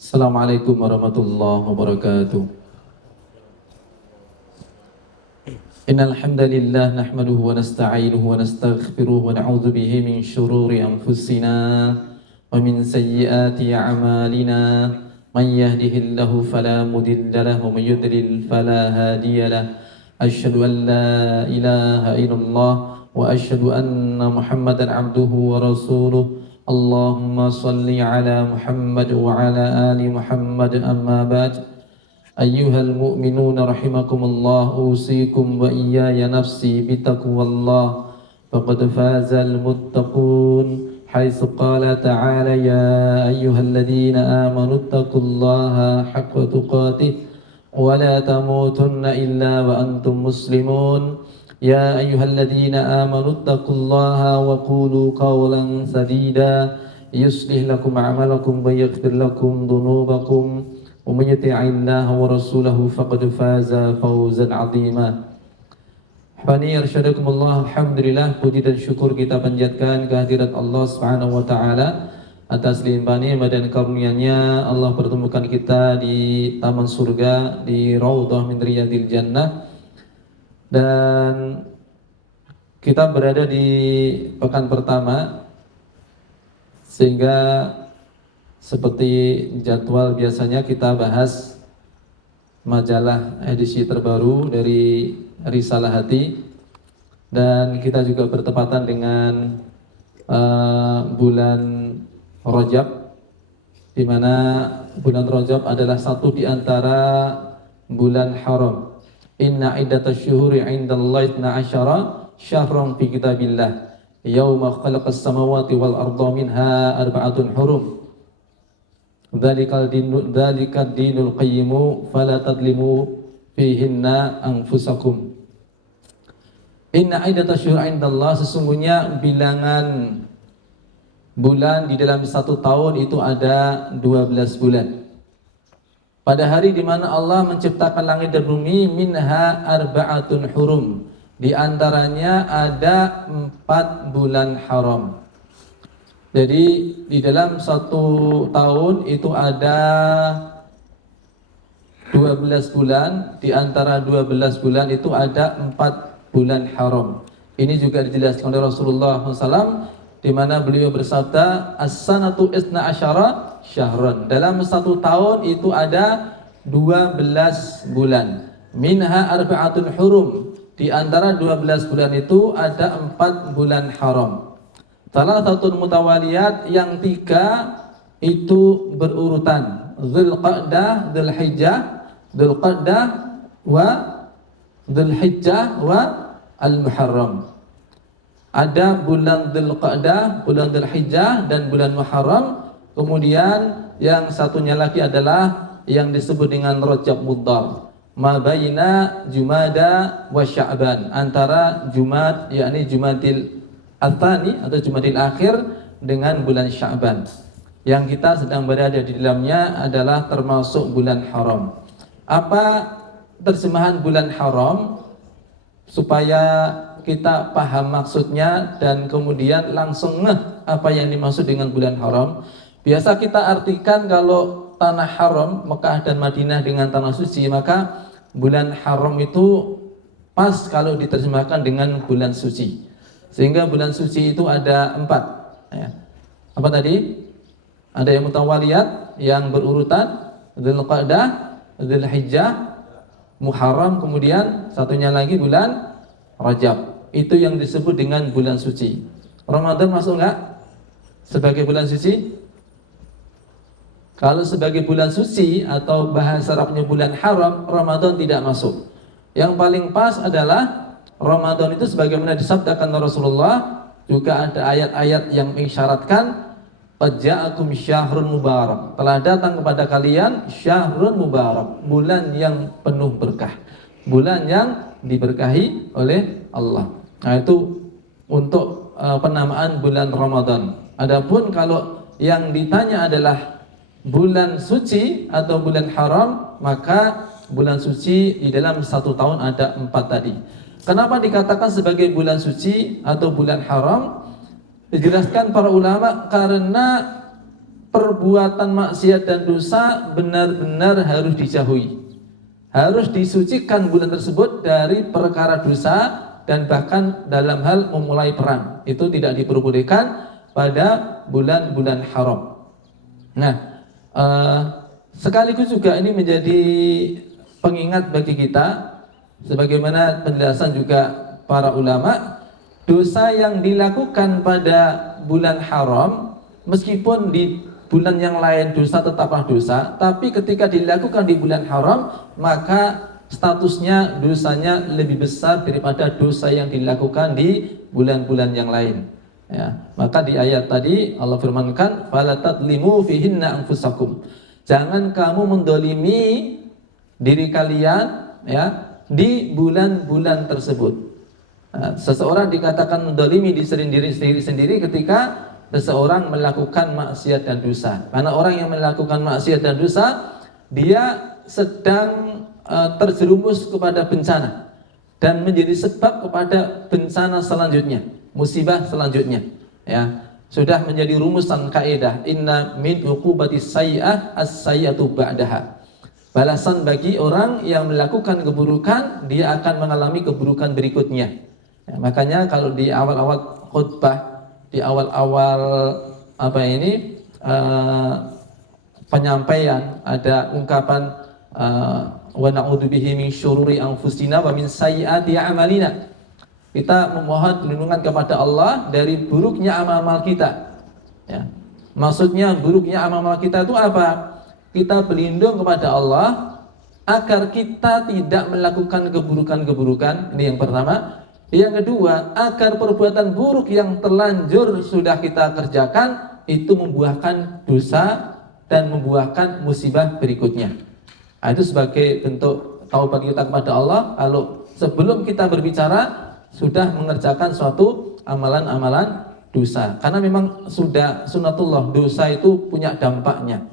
Assalamualaikum warahmatullahi wabarakatuh. Innal hamdalillah nahmaduhu wa nasta'inuhu wa nastaghfiruhu wa na'udzu bihi min shururi anfusina wa min sayyiati a'malina. Man yahdihillahu fala mudilla lahu wa man yudlil fala hadiya lahu. Asyhadu an la ilaha illallah wa asyhadu anna Muhammadan abduhu wa rasuluh. Allahumma salli ala Muhammad wa ala ali Muhammad, amma ba'd. Ayyuhal mu'minuna rahimakumullah, usikum wa iyaya nafsi bitaqwallah, faqad fazal muttaqun, haitsu qala ta'ala ya ayyuhalladzina amanu taqullaha haqqa tuqatih wa la tamutunna illa wa antum muslimun. Ya ayyuhalladzina amanu taqullaha wa qulu qawlan sadida yuslih lakum a'malakum wa yaghfir lakum dhunubakum wa may yuti'illaha wa rasulahu faqad faza fawzan 'azima. Fani irsyadakumullah, alhamdulillah, puji dan syukur kita panjatkan kehadirat Allah Subhanahu wa taala atas limpah nikmat dan karunia-Nya. Allah pertemukan kita di taman surga, di Raudhah min Riyadil Jannah. Dan kita berada di pekan pertama, sehingga seperti jadwal biasanya kita bahas majalah edisi terbaru dari Risalah Hati. Dan kita juga bertepatan dengan bulan Rajab, di mana bulan Rajab adalah satu di antara bulan haram. Inna iddatash syuhuri 'indallahi 12 syahran fi kitabillah yauma khalaqas samawati wal arda minha arba'atun hurum. Dzalikal dinul qayyimu fala tadlimu fihinna anfusakum. Inna iddatash syuhuri 'indallah, sesungguhnya bilangan bulan di dalam satu tahun itu ada 12 bulan. Pada hari di mana Allah menciptakan langit dan bumi, minha arba'atun hurum, di antaranya ada 4 bulan haram. Jadi di dalam satu tahun itu ada 12 bulan, di antara 12 bulan itu ada 4 bulan haram. Ini juga dijelaskan oleh Rasulullah SAW, di mana beliau bersabda, as-sanatu isna asyara syahran. Dalam satu tahun itu ada 12 bulan. Minha arba'atun hurum, di antara 12 bulan itu ada 4 bulan haram. Salah satu mutawaliyat, yang 3 itu berurutan, Dzulqa'dah, Dzulqa'dah wa Dzulhijjah wa Al-Muharram. Ada bulan Dzulqa'dah, bulan Dzulhijjah dan bulan Muharram. Kemudian yang satunya lagi adalah yang disebut dengan Rajab Mudhar, ma baina Jumada wa Sya'ban, antara Jumad, yakni Jumadil Atsani atau Jumadil Akhir dengan bulan Sya'ban. Yang kita sedang berada di dalamnya adalah termasuk bulan haram. Apa terjemahan bulan haram supaya kita paham maksudnya dan kemudian langsung ngeh apa yang dimaksud dengan bulan haram? Biasa kita artikan kalau tanah haram, Mekah dan Madinah dengan tanah suci, maka bulan haram itu pas kalau diterjemahkan dengan bulan suci. Sehingga bulan suci itu ada 4. Ya. Apa tadi? Ada yang mutawaliyat, yang berurutan, Dzulqa'dah, Dzulhijjah, Muharram, kemudian satunya lagi bulan Rajab. Itu yang disebut dengan bulan suci. Ramadan masuk enggak sebagai bulan suci? Kalau sebagai bulan suci atau bahasa Arabnya bulan haram, Ramadan tidak masuk. Yang paling pas adalah Ramadan itu sebagaimana disabdakan Rasulullah, juga ada ayat-ayat yang mengisyaratkan qad ja'akum syahrun mubarak, telah datang kepada kalian syahrun mubarak, bulan yang penuh berkah, bulan yang diberkahi oleh Allah. Nah, itu untuk penamaan bulan Ramadan. Adapun kalau yang ditanya adalah bulan suci atau bulan haram, maka bulan suci di dalam satu tahun ada 4 tadi. Kenapa dikatakan sebagai bulan suci atau bulan haram? Dijelaskan para ulama karena perbuatan maksiat dan dosa benar-benar harus dijauhi. Harus disucikan bulan tersebut dari perkara dosa dan bahkan dalam hal memulai perang. Itu tidak diperbolehkan pada bulan-bulan haram. Nah, sekaligus juga ini menjadi pengingat bagi kita, sebagaimana penjelasan juga para ulama, dosa yang dilakukan pada bulan haram, meskipun di bulan yang lain dosa tetaplah dosa, tapi ketika dilakukan di bulan haram, maka statusnya dosanya lebih besar daripada dosa yang dilakukan di bulan-bulan yang lain. Ya, maka di ayat tadi Allah firmankan, "Fala tadlimu fihinna anfusakum." Jangan kamu mendolimi diri kalian ya di bulan-bulan tersebut. Nah, seseorang dikatakan mendolimi di sendiri ketika seseorang melakukan maksiat dan dosa. Karena orang yang melakukan maksiat dan dosa, dia sedang terjerumus kepada bencana dan menjadi sebab kepada bencana selanjutnya, musibah selanjutnya. Ya, sudah menjadi rumusan kaidah, inna min uqubatis sayyi'ah as-sayyi'atu ba'daha. Balasan bagi orang yang melakukan keburukan, dia akan mengalami keburukan berikutnya. Ya, makanya kalau di awal-awal khutbah, di awal-awal penyampaian ada ungkapan wa na'udzubihi min syururi anfusina wa min sayyiati a'malina. Kita memohon perlindungan kepada Allah dari buruknya amal-amal kita. Ya. Maksudnya buruknya amal-amal kita itu apa? Kita berlindung kepada Allah agar kita tidak melakukan keburukan-keburukan. Ini yang pertama. Yang kedua, agar perbuatan buruk yang terlanjur sudah kita kerjakan itu membuahkan dosa dan membuahkan musibah berikutnya. Nah, itu sebagai bentuk taubat kita kepada Allah. Kalau sebelum kita berbicara sudah mengerjakan suatu amalan-amalan dosa, karena memang sudah sunatullah, dosa itu punya dampaknya.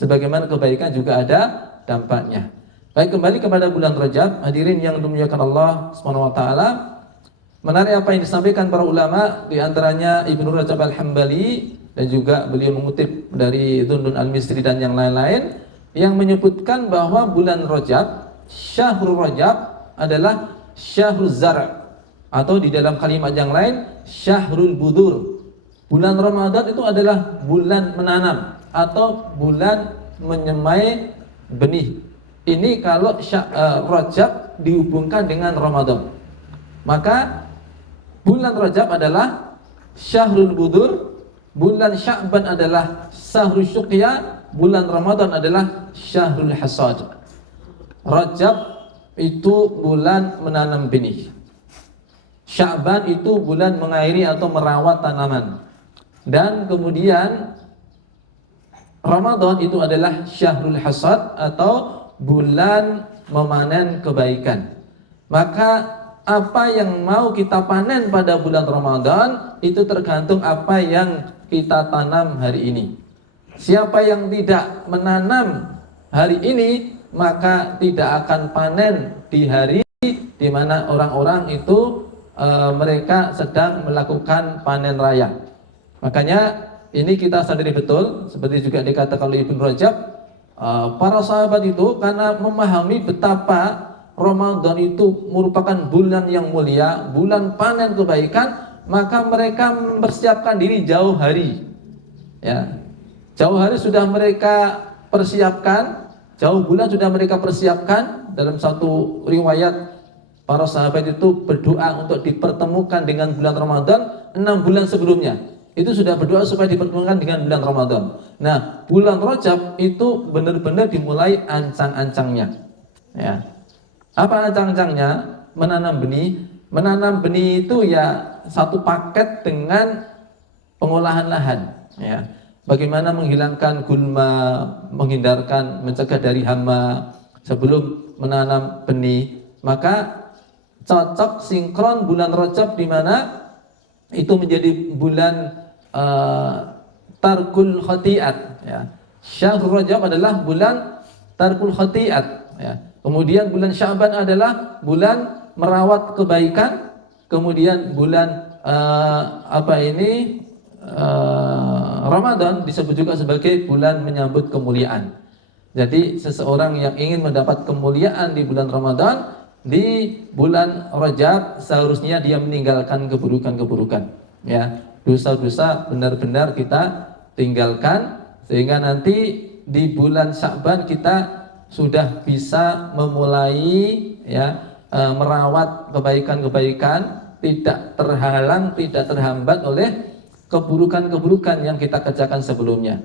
Sebagaimana kebaikan juga ada dampaknya. Baik, kembali kepada bulan Rajab, hadirin yang dimuliakan Allah Subhanahu wa taala. Menarik apa yang disampaikan para ulama, di antaranya Ibnu Rajab Al-Hambali dan juga beliau mengutip dari Dhundun Al-Misri dan yang lain-lain yang menyebutkan bahwa bulan Rajab, Syahrul Rajab adalah Syahrul Zar', atau di dalam kalimat yang lain Syahrul Budur. Bulan Ramadan itu adalah bulan menanam atau bulan menyemai benih. Ini kalau Rajab dihubungkan dengan Ramadan, maka bulan Rajab adalah Syahrul Budur, bulan Sya'ban adalah Syahrul Syuqya, bulan Ramadan adalah Syahrul Hasad. Rajab itu bulan menanam benih, Sya'ban itu bulan mengairi atau merawat tanaman, dan kemudian Ramadan itu adalah Syahrul Hasad atau bulan memanen kebaikan. Maka apa yang mau kita panen pada bulan Ramadan itu tergantung apa yang kita tanam hari ini. Siapa yang tidak menanam hari ini, maka tidak akan panen di hari di mana orang-orang itu mereka sedang melakukan panen raya. Makanya ini kita sadari betul, seperti juga dikatakan oleh Ibnu Rajab, para sahabat itu karena memahami betapa Ramadan itu merupakan bulan yang mulia, bulan panen kebaikan, maka mereka mempersiapkan diri jauh hari. Ya, jauh hari sudah mereka persiapkan, jauh bulan sudah mereka persiapkan. Dalam satu riwayat, para sahabat itu berdoa untuk dipertemukan dengan bulan Ramadan 6 bulan sebelumnya. Itu sudah berdoa supaya dipertemukan dengan bulan Ramadan. Nah, bulan Rajab itu benar-benar dimulai ancang-ancangnya. Ya. Apa ancang-ancangnya? Menanam benih. Menanam benih itu ya satu paket dengan pengolahan lahan. Ya. Bagaimana menghilangkan gulma, mencegah dari hama sebelum menanam benih. Maka cocok sinkron bulan Rajab di mana itu menjadi bulan tarkul khati'at. Ya. Syahrul Rajab adalah bulan tarkul khati'at. Ya. Kemudian bulan Sya'ban adalah bulan merawat kebaikan. Kemudian bulan Ramadan disebut juga sebagai bulan menyambut kemuliaan. Jadi seseorang yang ingin mendapat kemuliaan di bulan Ramadan, di bulan Rajab seharusnya dia meninggalkan keburukan-keburukan. Ya, dosa-dosa benar-benar kita tinggalkan sehingga nanti di bulan Sya'ban kita sudah bisa memulai merawat kebaikan-kebaikan, tidak terhalang, tidak terhambat oleh keburukan-keburukan yang kita kerjakan sebelumnya.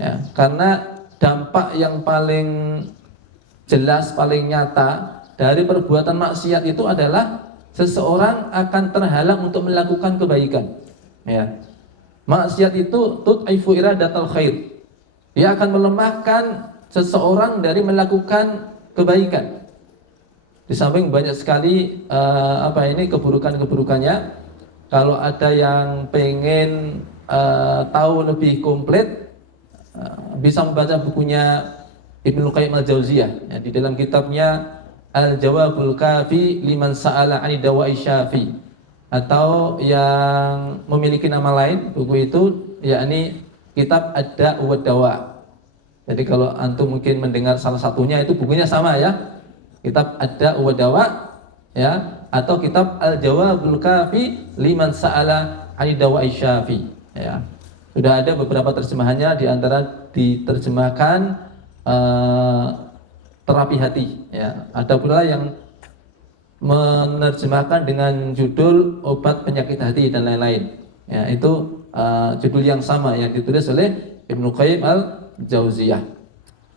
Ya, karena dampak yang paling jelas, paling nyata dari perbuatan maksiat itu adalah seseorang akan terhalang untuk melakukan kebaikan. Ya. Maksiat itu tud'ifu iradatal khair. Dia akan melemahkan seseorang dari melakukan kebaikan. Di samping banyak sekali keburukan-keburukannya. Kalau ada yang pengen tahu lebih komplit, bisa membaca bukunya Ibnu Qayyim al-Jauziyah. Ya, di dalam kitabnya Al-Jawabul Kafi liman sa'ala 'ani dawa'i syafi, atau yang memiliki nama lain buku itu yakni kitab Ad-Da' wa Dawa. Jadi kalau antum mungkin mendengar salah satunya itu bukunya sama ya. Kitab Ad-Da' wa Dawa ya, atau kitab Al-Jawabul Kafi liman sa'ala 'ani dawa'i syafi ya. Sudah ada beberapa terjemahannya, di antara diterjemahkan terapi hati ya. Ada pula yang menerjemahkan dengan judul obat penyakit hati dan lain-lain. Ya, itu judul yang sama yang ditulis oleh Ibnu Qayyim al-Jauziyah.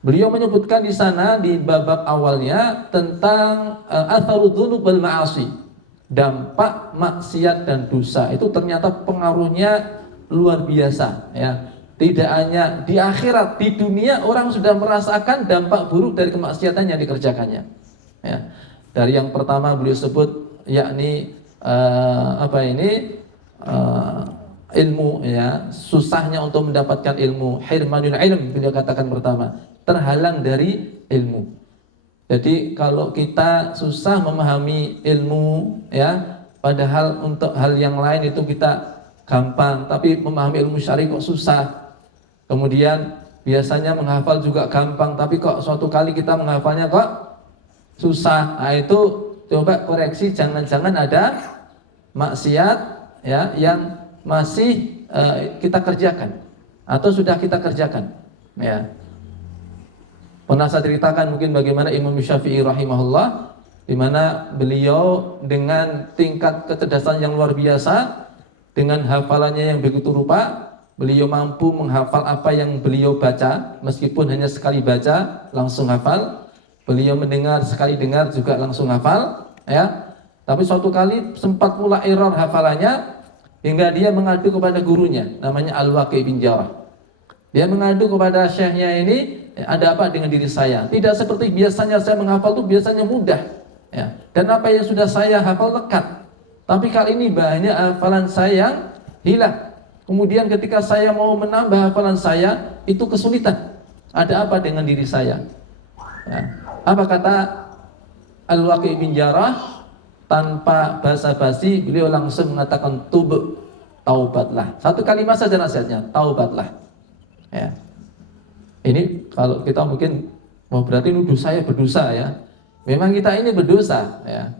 Beliau menyebutkan di sana di bab awalnya tentang atharud dzunub wal ma'asi. Dampak maksiat dan dosa itu ternyata pengaruhnya luar biasa ya. Tidak hanya di akhirat, di dunia orang sudah merasakan dampak buruk dari kemaksiatan yang dikerjakannya. Ya. Dari yang pertama beliau sebut yakni ilmu ya, susahnya untuk mendapatkan ilmu, hirmanul ilm beliau katakan pertama, terhalang dari ilmu. Jadi kalau kita susah memahami ilmu ya, padahal untuk hal yang lain itu kita gampang, tapi memahami ilmu syar'i kok susah. Kemudian biasanya menghafal juga gampang, tapi kok suatu kali kita menghafalnya kok susah. Nah itu coba koreksi, jangan-jangan ada maksiat ya yang masih kita kerjakan atau sudah kita kerjakan. Ya. Pernah saya ceritakan mungkin bagaimana Imam Syafi'i rahimahullah, di mana beliau dengan tingkat kecerdasan yang luar biasa, dengan hafalannya yang begitu rupa, beliau mampu menghafal apa yang beliau baca, meskipun hanya sekali baca langsung hafal. Beliau mendengar, sekali dengar juga langsung hafal ya. Tapi suatu kali sempat pula error hafalannya hingga dia mengadu kepada gurunya, namanya Al-Waqi' bin Jarrah. Dia mengadu kepada syekhnya ini, ada apa dengan diri saya? Tidak seperti biasanya saya menghafal itu biasanya mudah ya. Dan apa yang sudah saya hafal lekat. Tapi kali ini banyak hafalan saya yang hilang. Kemudian ketika saya mau menambah hafalan saya, itu kesulitan. Ada apa dengan diri saya? Ya. Apa kata Al-Waqi' bin Jarrah? Tanpa basa-basi, beliau langsung mengatakan taubatlah. Satu kalimat saja nasihatnya, taubatlah. Ya. Ini kalau kita mungkin berarti nuduh saya berdosa ya. Memang kita ini berdosa ya.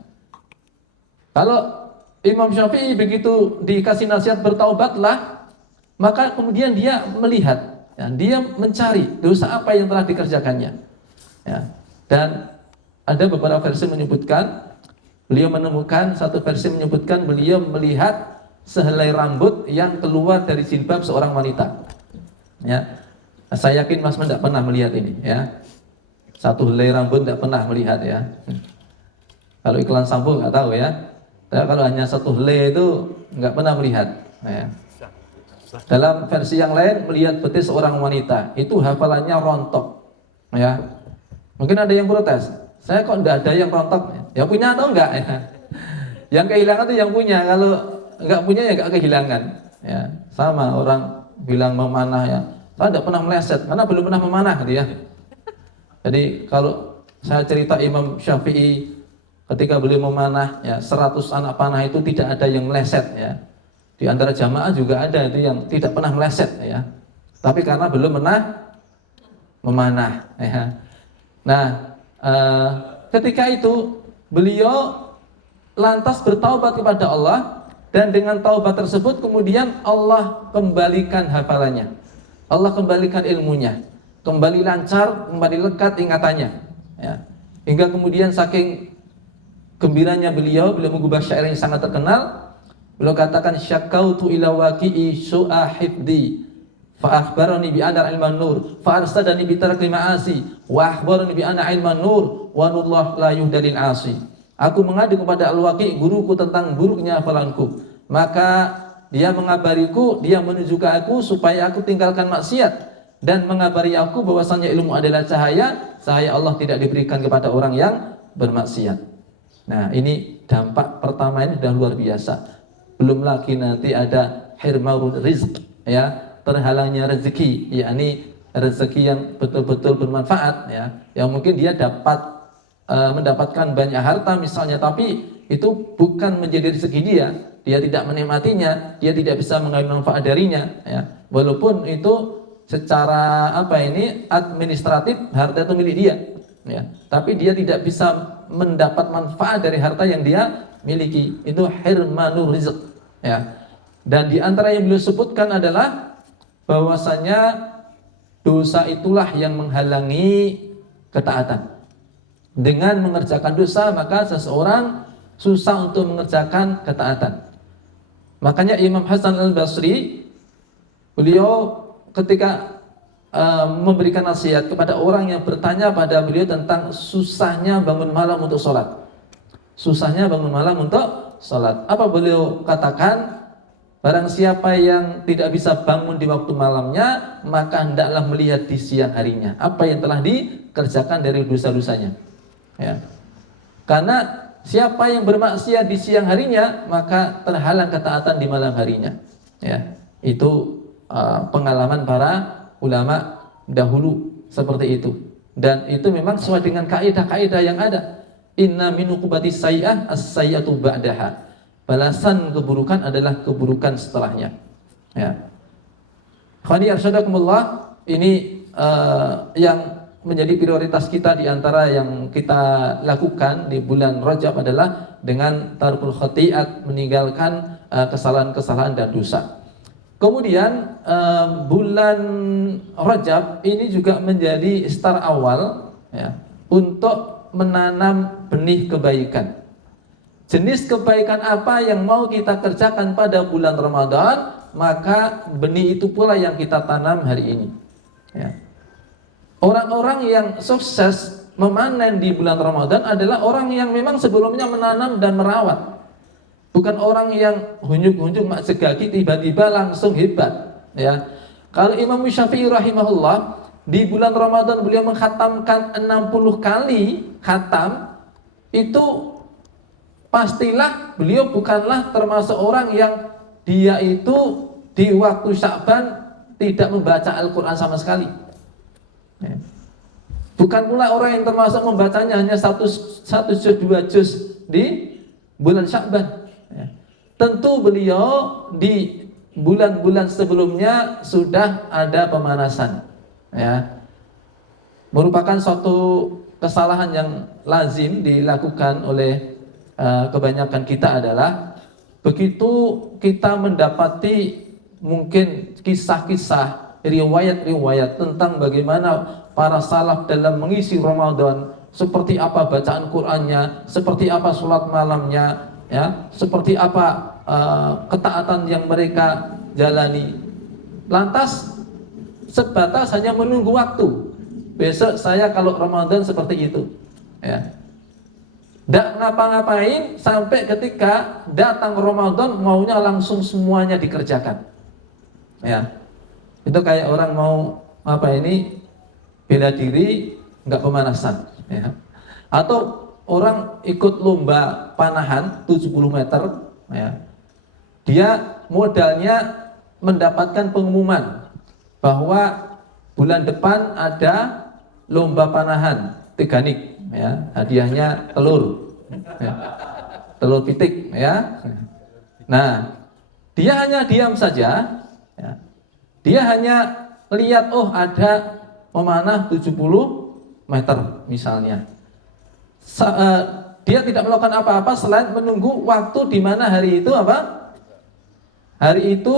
Kalau Imam Syafi'i begitu dikasih nasihat bertaubatlah, maka kemudian dia melihat, ya, dia mencari dosa apa yang telah dikerjakannya. Ya. Dan ada beberapa versi menyebutkan, beliau menemukan satu versi menyebutkan beliau melihat sehelai rambut yang keluar dari jilbab seorang wanita. Ya. Saya yakin Mas tidak pernah melihat ini. Ya. Satu helai rambut tidak pernah melihat ya. Kalau iklan sampo nggak tahu ya. Tapi kalau hanya satu helai itu nggak pernah melihat. Ya. Dalam versi yang lain melihat betis seorang wanita, itu hafalannya rontok. Ya. Mungkin ada yang protes, saya kok tidak ada yang rontok? Ya punya atau enggak? Ya. Yang kehilangan itu yang punya, kalau enggak punya ya enggak kehilangan. Ya. Sama orang bilang memanah ya, saya tidak pernah meleset karena belum pernah memanah gitu ya. Jadi kalau saya cerita Imam Syafi'i ketika beliau memanah ya 100 anak panah itu tidak ada yang meleset ya. Di antara jamaah juga ada itu yang tidak pernah meleset ya. Tapi karena belum pernah memanah ya. Nah, ketika itu beliau lantas bertaubat kepada Allah, dan dengan taubat tersebut kemudian Allah kembalikan hafalannya, Allah kembalikan ilmunya, kembali lancar, kembali lekat ingatannya ya. Hingga kemudian saking gembiranya beliau mengubah syair yang sangat terkenal. Beliau katakan, syakautu ila waqi'i su'a hifdi fa akhbarani bi anna ilman nur fa arsadani bi tarkil ma'asi wa akhbarani bi anna ilman nur wa nurullah la yuhdalil 'asi. Aku mengadu kepada Al-Waqi', guruku, tentang buruknya hafalanku. Maka dia mengabariku, dia menunjukkan aku supaya aku tinggalkan maksiat, dan mengabari aku bahwasanya ilmu adalah cahaya, cahaya Allah tidak diberikan kepada orang yang bermaksiat. Nah, ini dampak pertama ini sudah luar biasa. Belum lagi nanti ada hirmaul rizq ya, terhalangnya rezeki, yakni rezeki yang betul-betul bermanfaat ya, yang mungkin dia dapat mendapatkan banyak harta misalnya, tapi itu bukan menjadi rezeki dia tidak menikmatinya, dia tidak bisa mengambil manfaat darinya ya. Walaupun itu secara administratif harta itu milik dia ya, tapi dia tidak bisa mendapat manfaat dari harta yang dia miliki. Itu hirmanur rizq ya. Dan di antara yang beliau sebutkan adalah bahwasanya dosa itulah yang menghalangi ketaatan. Dengan mengerjakan dosa maka seseorang susah untuk mengerjakan ketaatan. Makanya Imam Hasan Al-Basri, beliau ketika memberikan nasihat kepada orang yang bertanya pada beliau tentang susahnya bangun malam untuk sholat, susahnya bangun malam untuk sholat, apa beliau katakan? Barang siapa yang tidak bisa bangun di waktu malamnya, maka hendaklah melihat di siang harinya apa yang telah dikerjakan dari dosa-dosanya ya. Karena siapa yang bermaksiat di siang harinya, maka terhalang ketaatan di malam harinya ya. Itu pengalaman para ulama dahulu seperti itu, dan itu memang sesuai dengan kaidah-kaidah yang ada. Inna min uqubatis sayyi'ah as-sayyi'atu ba'daha. Balasan keburukan adalah keburukan setelahnya ya. Khani arsyadakumullah, ini yang menjadi prioritas kita di antara yang kita lakukan di bulan Rajab adalah dengan tarkul khati'at, meninggalkan kesalahan-kesalahan dan dosa. Kemudian bulan Rajab ini juga menjadi start awal ya, untuk menanam benih kebaikan. Jenis kebaikan apa yang mau kita kerjakan pada bulan Ramadan, maka benih itu pula yang kita tanam hari ini ya. Orang-orang yang sukses memanen di bulan Ramadan adalah orang yang memang sebelumnya menanam dan merawat. Bukan orang yang hunjuk-hunjuk mak segagi tiba-tiba langsung hebat ya. Kalau Imam Syafi'i rahimahullah, di bulan Ramadan beliau mengkhatamkan 60 kali khatam, itu pastilah beliau bukanlah termasuk orang yang dia itu di waktu Sya'ban tidak membaca Al-Quran sama sekali ya. Bukan pula orang yang termasuk membacanya hanya satu juz, 2 juz di bulan Sya'ban ya. Tentu beliau di bulan-bulan sebelumnya sudah ada pemanasan ya. Merupakan suatu kesalahan yang lazim dilakukan oleh kebanyakan kita adalah begitu kita mendapati mungkin kisah-kisah, riwayat-riwayat tentang bagaimana para salaf dalam mengisi Ramadan, seperti apa bacaan Qur'annya, seperti apa sholat malamnya ya, seperti apa ketaatan yang mereka jalani, lantas sebatas hanya menunggu waktu, besok saya kalau Ramadan seperti itu ya. Tidak ngapa-ngapain sampai ketika datang Ramadan maunya langsung semuanya dikerjakan ya. Itu kayak orang mau bela diri nggak pemanasan ya. Atau orang ikut lomba panahan 70 meter ya. Dia modalnya mendapatkan pengumuman bahwa bulan depan ada lomba panahan 3 nik ya, hadiahnya telur ya. Telur pitik ya. Nah, dia hanya diam saja, ya. Dia hanya lihat, oh ada memanah 70 meter misalnya. Dia tidak melakukan apa-apa selain menunggu waktu di mana hari itu apa? Hari itu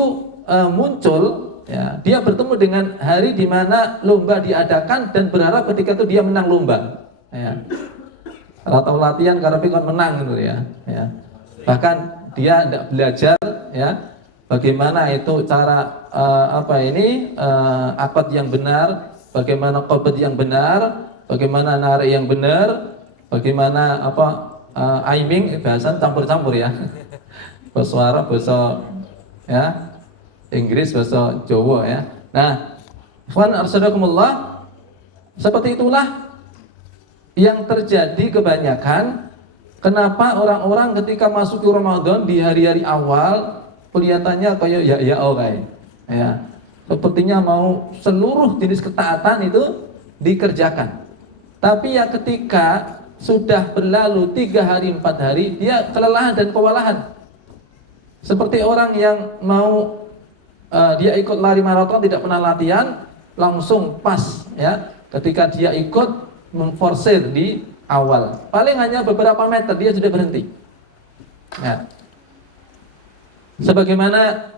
muncul, ya. Dia bertemu dengan hari di mana lomba diadakan dan berharap ketika itu dia menang lomba, ya. Atau latihan karena pikir menang gitu ya. Bahkan dia tidak belajar, ya, bagaimana itu cara akad yang benar, bagaimana qabd yang benar, bagaimana narik yang benar, bagaimana aiming, bahasa campur-campur ya. Bahasa Arab, bahasa ya Inggris, bahasa Jawa ya. Nah, ikhwan arsyadakumullah, seperti itulah yang terjadi kebanyakan. Kenapa orang-orang ketika masuk ke Ramadan di hari-hari awal kelihatannya kayak ya, sepertinya mau seluruh jenis ketaatan itu dikerjakan. Tapi ya ketika sudah berlalu 3 hari 4 hari, dia kelelahan dan kewalahan. Seperti orang yang mau dia ikut lari maraton, tidak pernah latihan, langsung pas ya ketika dia ikut memforsir di awal, paling hanya beberapa meter dia sudah berhenti ya. Sebagaimana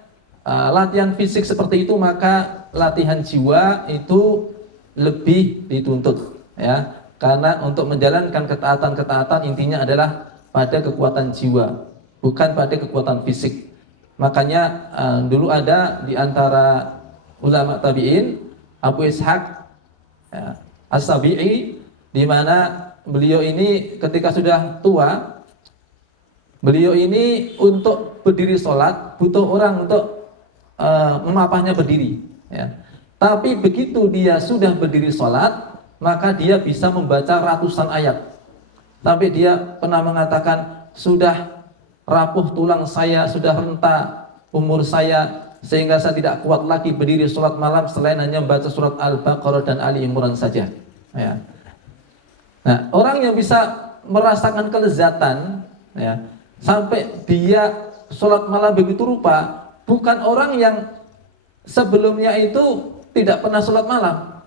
latihan fisik seperti itu, maka latihan jiwa itu lebih dituntut ya, karena untuk menjalankan ketaatan-ketaatan intinya adalah pada kekuatan jiwa, bukan pada kekuatan fisik. Makanya dulu ada di antara ulama tabi'in Abu Ishaq ya, As-Sabi'i, di mana beliau ini ketika sudah tua, beliau ini untuk berdiri sholat butuh orang untuk memapahnya berdiri ya. Tapi begitu dia sudah berdiri sholat, maka dia bisa membaca ratusan ayat. Sampai dia pernah mengatakan, sudah rapuh tulang saya, sudah renta umur saya, sehingga saya tidak kuat lagi berdiri sholat malam selain hanya membaca surat Al-Baqarah dan Ali Imran saja ya. Nah, orang yang bisa merasakan kelezatan ya, sampai dia sholat malam begitu rupa, bukan orang yang sebelumnya itu tidak pernah sholat malam.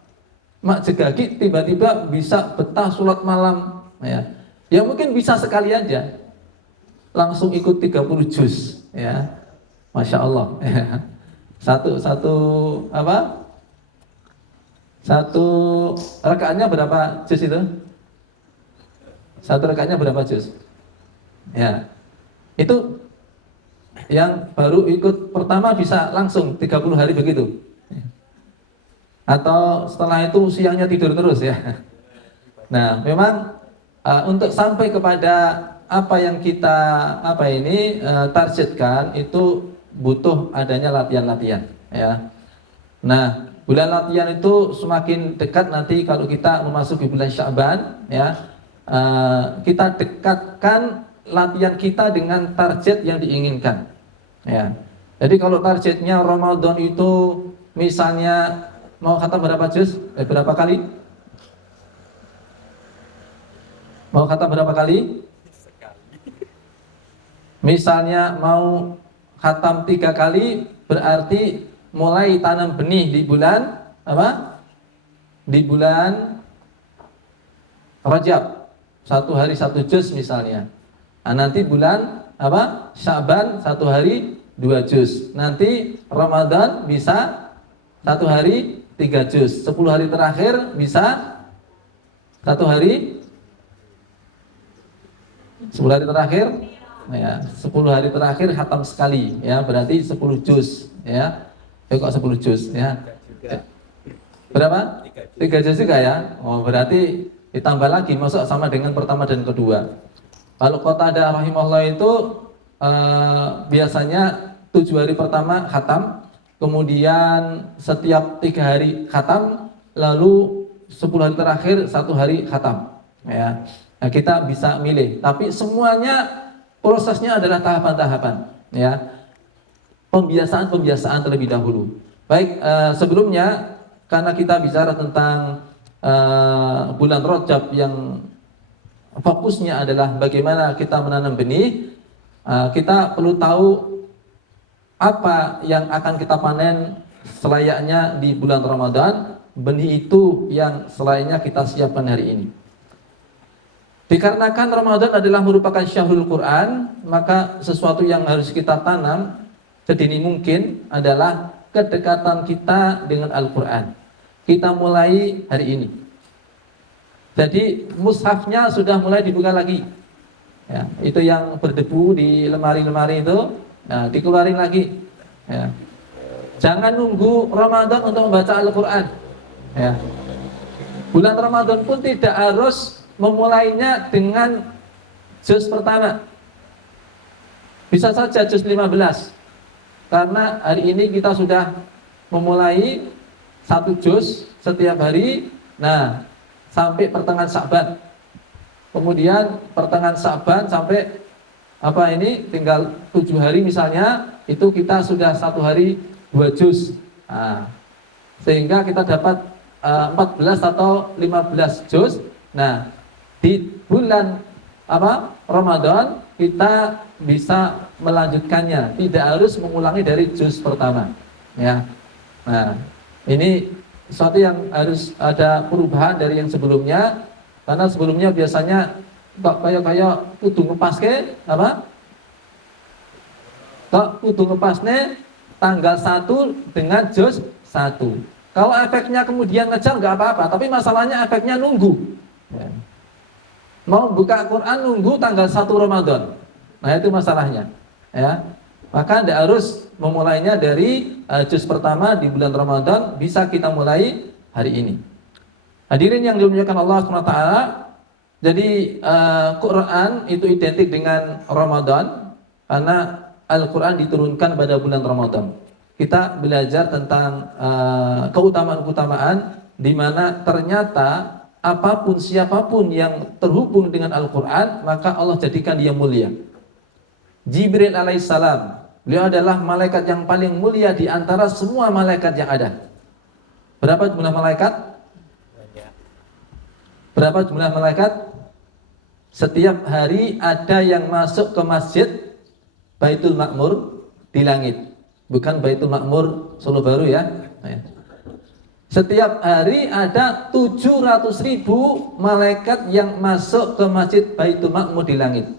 Mak jegagi tiba-tiba bisa betah sholat malam ya. Ya mungkin bisa sekali aja, langsung ikut 30 juz ya. Masya Allah ya. Satu rakaatnya berapa juz itu? Satu rakaatnya berapa juz? Ya. Itu yang baru ikut pertama bisa langsung 30 hari begitu. Atau setelah itu siangnya tidur terus ya. Nah, memang untuk sampai kepada apa yang kita targetkan itu butuh adanya latihan-latihan ya. Nah, bulan latihan itu semakin dekat nanti kalau kita memasuki bulan Sya'ban ya, kita dekatkan latihan kita dengan target yang diinginkan ya. Jadi kalau targetnya Ramadan itu misalnya mau khatam berapa juz? Berapa kali? Mau khatam berapa kali? Misalnya mau khatam 3 kali, berarti mulai tanam benih di bulan apa? Di bulan Rajab, 1 hari 1 juz misalnya. Nah, nanti bulan apa? Sya'ban 1 hari 2 juz. Nanti Ramadan bisa 1 hari 3 juz. 10 hari terakhir bisa 1 hari 10 hari terakhir ya, 10 hari terakhir khatam sekali ya, berarti 10 juz ya. Kok 10 juz ya? Berapa? 3 juz juga ya. Oh, berarti ditambah lagi, masuk sama dengan pertama dan kedua. Kalau Qatadah rahimahullah itu biasanya 7 hari pertama khatam, kemudian setiap 3 hari khatam, lalu 10 hari terakhir 1 hari khatam ya. Nah, kita bisa milih, tapi semuanya prosesnya adalah tahapan-tahapan ya. Pembiasaan terlebih dahulu. Baik, sebelumnya karena kita bicara tentang bulan Rajab yang fokusnya adalah bagaimana kita menanam benih, kita perlu tahu apa yang akan kita panen selayaknya di bulan Ramadan, benih itu yang selayaknya kita siapkan hari ini. Dikarenakan Ramadan adalah merupakan syahrul Quran, maka sesuatu yang harus kita tanam sedini mungkin adalah kedekatan kita dengan Al-Quran. Kita mulai hari ini. Jadi mushafnya sudah mulai dibuka lagi. Ya, itu yang berdebu di lemari-lemari itu, nah, dikeluarin lagi. Ya. Jangan nunggu Ramadan untuk membaca Al-Quran. Ya. Bulan Ramadan pun tidak harus memulainya dengan juz pertama. Bisa saja juz 15. Karena hari ini kita sudah memulai 1 juz setiap hari. Nah, sampai pertengahan Sya'ban. Kemudian pertengahan Sya'ban sampai tinggal 7 hari misalnya, itu kita sudah 1 hari 2 juz. Nah, sehingga kita dapat 14 atau 15 juz. Nah, di bulan Ramadan kita bisa melanjutkannya, tidak harus mengulangi dari juz pertama. Ya. Nah, ini sesuatu yang harus ada perubahan dari yang sebelumnya, karena sebelumnya biasanya kayak kudu ngepaske kudu ngepasne tanggal 1 dengan juz 1. Kalau efeknya kemudian ngejar nggak apa-apa, tapi masalahnya efeknya nunggu. Ya. Mau buka Quran nunggu tanggal 1 Ramadan. Nah, itu masalahnya. Ya. Maka tidak harus memulainya dari juz pertama di bulan Ramadan, bisa kita mulai hari ini. Hadirin yang dimuliakan Allah SWT, jadi Quran itu identik dengan Ramadan karena Al-Quran diturunkan pada bulan Ramadan. Kita belajar tentang keutamaan-keutamaan di mana ternyata apapun siapapun yang terhubung dengan Al-Quran, maka Allah jadikan dia mulia. Jibril alaihissalam, beliau adalah malaikat yang paling mulia di antara semua malaikat yang ada. Berapa jumlah malaikat? Berapa jumlah malaikat? Setiap hari ada yang masuk ke masjid Baitul Ma'mur di langit. Bukan Baitul Ma'mur Solo Baru ya. Setiap hari ada 700.000 malaikat yang masuk ke masjid Baitul Ma'mur di langit.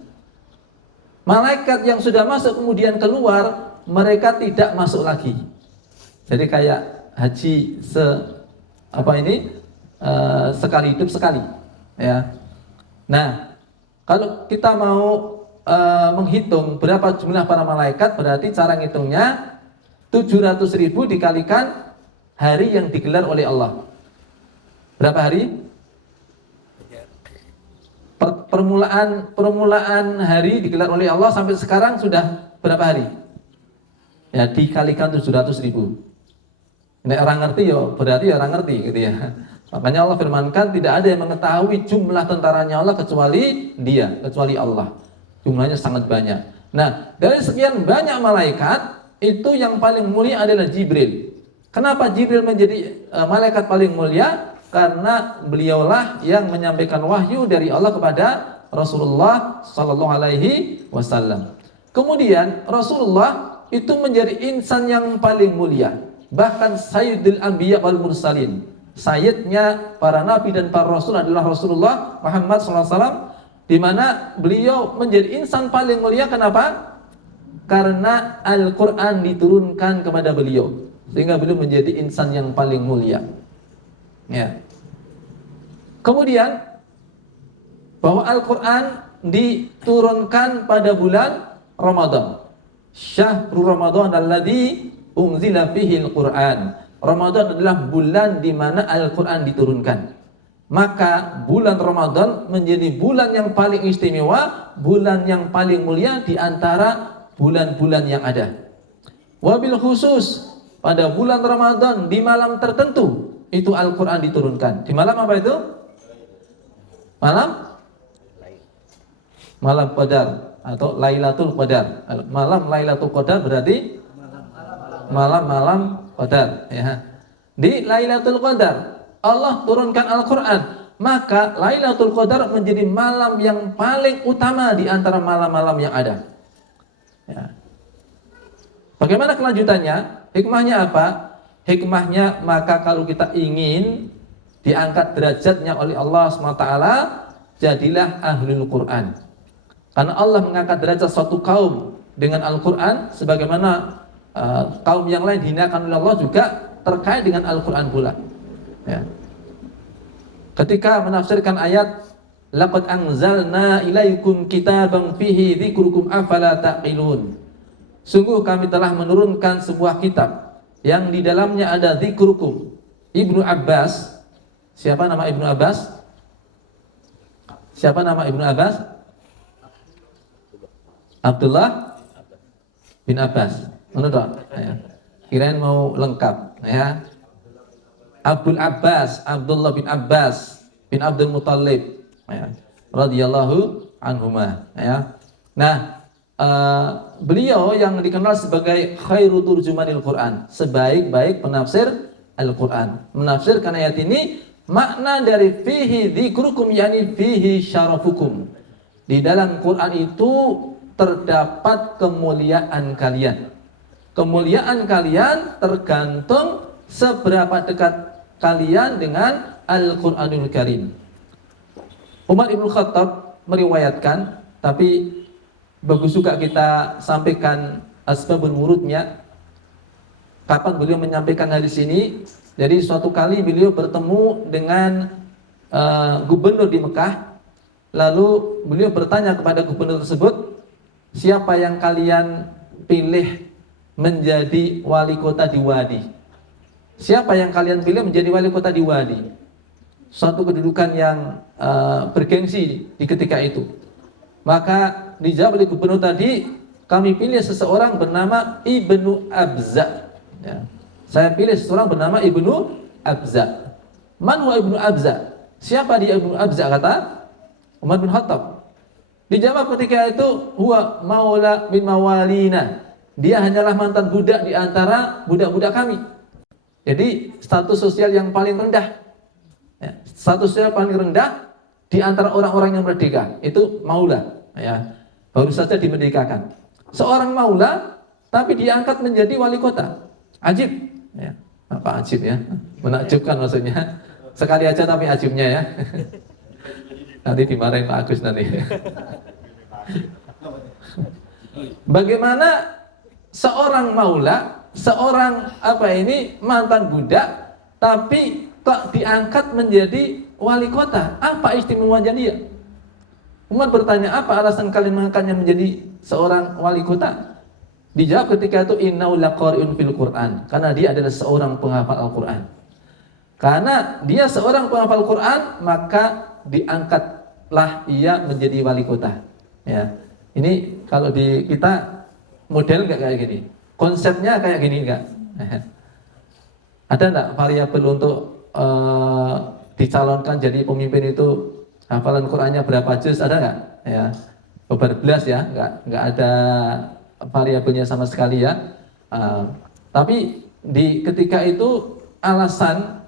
Malaikat yang sudah masuk kemudian keluar, mereka tidak masuk lagi. Jadi kayak haji sekali hidup sekali. Ya. Nah, kalau kita mau menghitung berapa jumlah para malaikat, berarti cara ngitungnya 700.000 dikalikan hari yang digelar oleh Allah. Berapa hari? Permulaan hari digelar oleh Allah sampai sekarang sudah berapa hari? Ya, dikalikan 700.000. Ini orang ngerti ya, berarti orang ngerti gitu ya. Makanya Allah firmankan tidak ada yang mengetahui jumlah tentaranya Allah kecuali Dia, kecuali Allah. Jumlahnya sangat banyak. Nah, dari sekian banyak malaikat, itu yang paling mulia adalah Jibril. Kenapa Jibril menjadi malaikat paling mulia? Karena beliaulah yang menyampaikan wahyu dari Allah kepada Rasulullah sallallahu alaihi wasallam. Kemudian Rasulullah itu menjadi insan yang paling mulia, bahkan Sayyidul Anbiya wal Mursalin. Sayyidnya para nabi dan para rasul adalah Rasulullah Muhammad sallallahu alaihi wasallam, di mana beliau menjadi insan paling mulia. Kenapa? Karena Al-Quran diturunkan kepada beliau, sehingga beliau menjadi insan yang paling mulia. Ya. Kemudian bahwa Al-Quran diturunkan pada bulan Ramadan. Syahrul Ramadan alladzi unzila fihi Al-Quran. Ramadan adalah bulan di mana Al-Quran diturunkan. Maka bulan Ramadan menjadi bulan yang paling istimewa, bulan yang paling mulia di antara bulan-bulan yang ada. Wabil khusus pada bulan Ramadan di malam tertentu itu Al-Quran diturunkan. Di malam apa itu? Malam Qadar atau Lailatul Qadar. Malam Lailatul Qadar berarti malam-malam Qadar ya. Di Lailatul Qadar Allah turunkan Al-Quran, maka Lailatul Qadar menjadi malam yang paling utama di antara malam-malam yang ada. Ya. Bagaimana kelanjutannya? Hikmahnya apa? Hikmahnya, maka kalau kita ingin diangkat derajatnya oleh Allah SWT, jadilah ahlul Quran. Karena Allah mengangkat derajat suatu kaum dengan Al-Quran, sebagaimana kaum yang lain dihinakan oleh Allah juga terkait dengan Al-Quran pula. Ya. Ketika menafsirkan ayat laqad anzalna ilaikum kitaban fihi dzikrukum afala taqilun. Sungguh kami telah menurunkan sebuah kitab yang di dalamnya ada dzikrukum. Ibnu Abbas, siapa nama Ibnu Abbas? Siapa nama Ibnu Abbas? Abdullah bin Abbas. Menurut ya. Kirain mau lengkap ya. Abdul Abbas, Abdullah bin Abbas bin Abdul Muthalib ya, radhiyallahu anhuma ya. Nah, beliau yang dikenal sebagai khairu turjumanil Quran, sebaik-baik penafsir Al-Quran. Menafsirkan ayat ini, makna dari fihi dzikrukum yakni fihi syarafukum. Di dalam Quran itu terdapat kemuliaan kalian. Kemuliaan kalian tergantung seberapa dekat kalian dengan Al-Quranul Karim. Umar Ibn Khattab meriwayatkan, tapi bagus juga kita sampaikan asbabul wurudnya. Kapan beliau menyampaikan hadis ini? Jadi suatu kali beliau bertemu dengan gubernur di Mekah. Lalu beliau bertanya kepada gubernur tersebut, siapa yang kalian pilih menjadi wali kota di Wadi? Siapa yang kalian pilih menjadi wali kota di Wadi? Suatu kedudukan yang bergengsi di ketika itu. Maka dijawab oleh gubernur tadi, kami pilih seseorang bernama Ibnu Abza. Ya. Saya pilih seseorang bernama Ibnu Abza. Man huwa Ibnu Abza? Siapa dia Ibnu Abza? Kata Umar bin Khattab. Dijawab ketika itu, huwa maula bin mawalina. Dia hanyalah mantan budak di antara budak-budak kami. Jadi status sosial yang paling rendah, ya, status sosial paling rendah di antara orang-orang yang merdeka itu maula, ya, baru saja dimerdekakan. Seorang maula tapi diangkat menjadi wali kota. Ajib, ya. Apa ajib ya? Menakjubkan maksudnya. Sekali aja tapi ajibnya ya. Nanti dimarahin Pak Agus nanti. Bagaimana seorang maula, seorang mantan budak, tapi kok diangkat menjadi wali kota? Apa istimewanya dia? Umar bertanya, apa alasan kalian mengangkatnya menjadi seorang wali kota? Dijawab ketika itu, innahu laqari'un fil Qur'an, karena dia adalah seorang penghafal Al-Qur'an. Karena dia seorang penghafal Quran, maka diangkatlah ia menjadi wali kota. Ya. Ini kalau di kita model enggak kayak gini? Konsepnya kayak gini enggak? Ada enggak variabel untuk dicalonkan jadi pemimpin itu hafalan Qur'annya berapa juz? Ada enggak? Ya. Beberbelas ya, enggak ada variabelnya sama sekali ya. Tapi di ketika itu alasan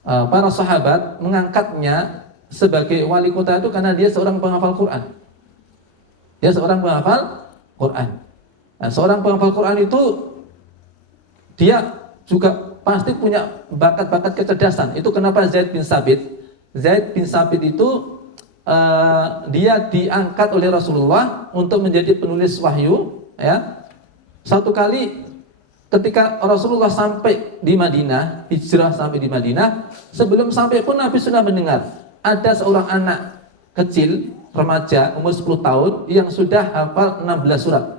para sahabat mengangkatnya sebagai wali kota itu karena dia seorang penghafal Quran. Dia seorang penghafal Quran. Nah, seorang penghafal Quran itu dia juga pasti punya bakat-bakat kecerdasan. Itu kenapa Zaid bin Sabit itu dia diangkat oleh Rasulullah untuk menjadi penulis wahyu. Ya, satu kali ketika Rasulullah sampai di Madinah, hijrah sampai di Madinah, sebelum sampai pun Nabi sudah mendengar ada seorang anak kecil, remaja, umur 10 tahun yang sudah hafal 16 surat.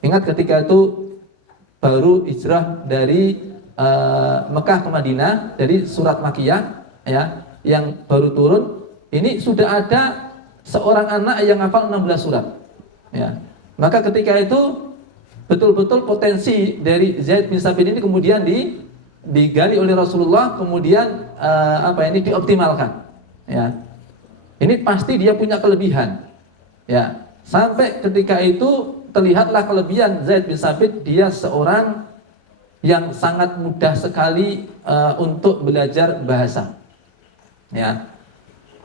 Ingat ketika itu baru hijrah dari Mekah ke Madinah, dari surat Makkiyah ya, yang baru turun, ini sudah ada seorang anak yang hafal 16 surat. Ya. Maka ketika itu betul-betul potensi dari Zaid bin Sabit ini kemudian digali oleh Rasulullah, kemudian dioptimalkan. Ya, ini pasti dia punya kelebihan. Ya, sampai ketika itu terlihatlah kelebihan Zaid bin Sabit, dia seorang yang sangat mudah sekali untuk belajar bahasa. Ya,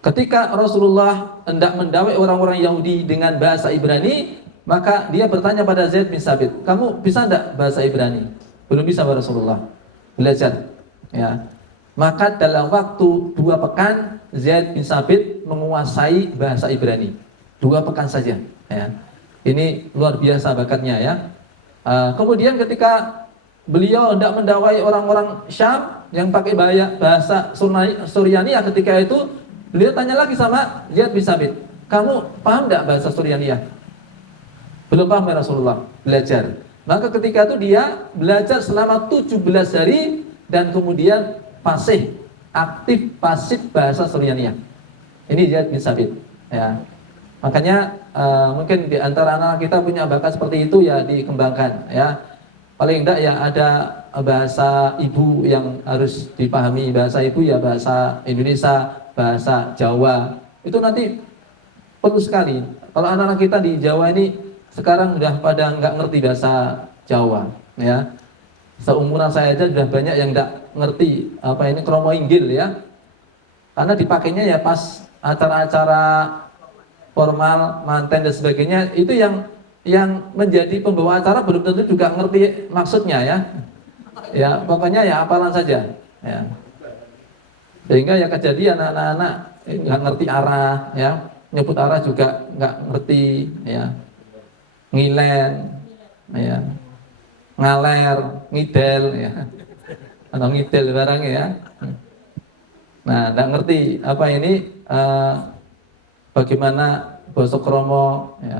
ketika Rasulullah hendak mendawai orang-orang Yahudi dengan bahasa Ibrani, Maka dia bertanya pada Zaid bin Sabit, kamu bisa enggak bahasa Ibrani? Belum bisa, Rasulullah. Belajar. Ya. Maka dalam waktu 2 pekan Zaid bin Sabit menguasai bahasa Ibrani. 2 pekan saja. Ya. Ini luar biasa bakatnya ya. Kemudian ketika beliau hendak mendakwai orang-orang Syam yang pakai bahasa Suryani, ketika itu beliau tanya lagi sama Zaid bin Sabit, kamu paham enggak bahasa Suryani? Belum paham ya Rasulullah, belajar. Maka ketika itu dia belajar selama 17 hari dan kemudian fasih, aktif pasif bahasa Suryaniyah. Ini Zaid bin Sabit. Ya. Makanya mungkin di antara anak kita punya bakat seperti itu ya dikembangkan. Ya. Paling enggak ya ada bahasa ibu yang harus dipahami. Bahasa ibu ya bahasa Indonesia, bahasa Jawa. Itu nanti perlu sekali. Kalau anak-anak kita di Jawa ini sekarang udah pada nggak ngerti bahasa Jawa, ya. Seumuran saya aja udah banyak yang nggak ngerti apa ini kromo inggil ya, karena dipakainya ya pas acara-acara formal, manten dan sebagainya. Itu yang menjadi pembawa acara belum tentu juga ngerti maksudnya ya. Ya pokoknya ya hafalan saja, ya. Sehingga ya kejadian anak-anak nggak ngerti arah, ya, nyebut arah juga nggak ngerti, ya. Ngilen, ya, ngaler, ngidel, ya, atau ngidel barangnya ya. Nah, nggak ngerti apa ini bagaimana basa kromo, ya.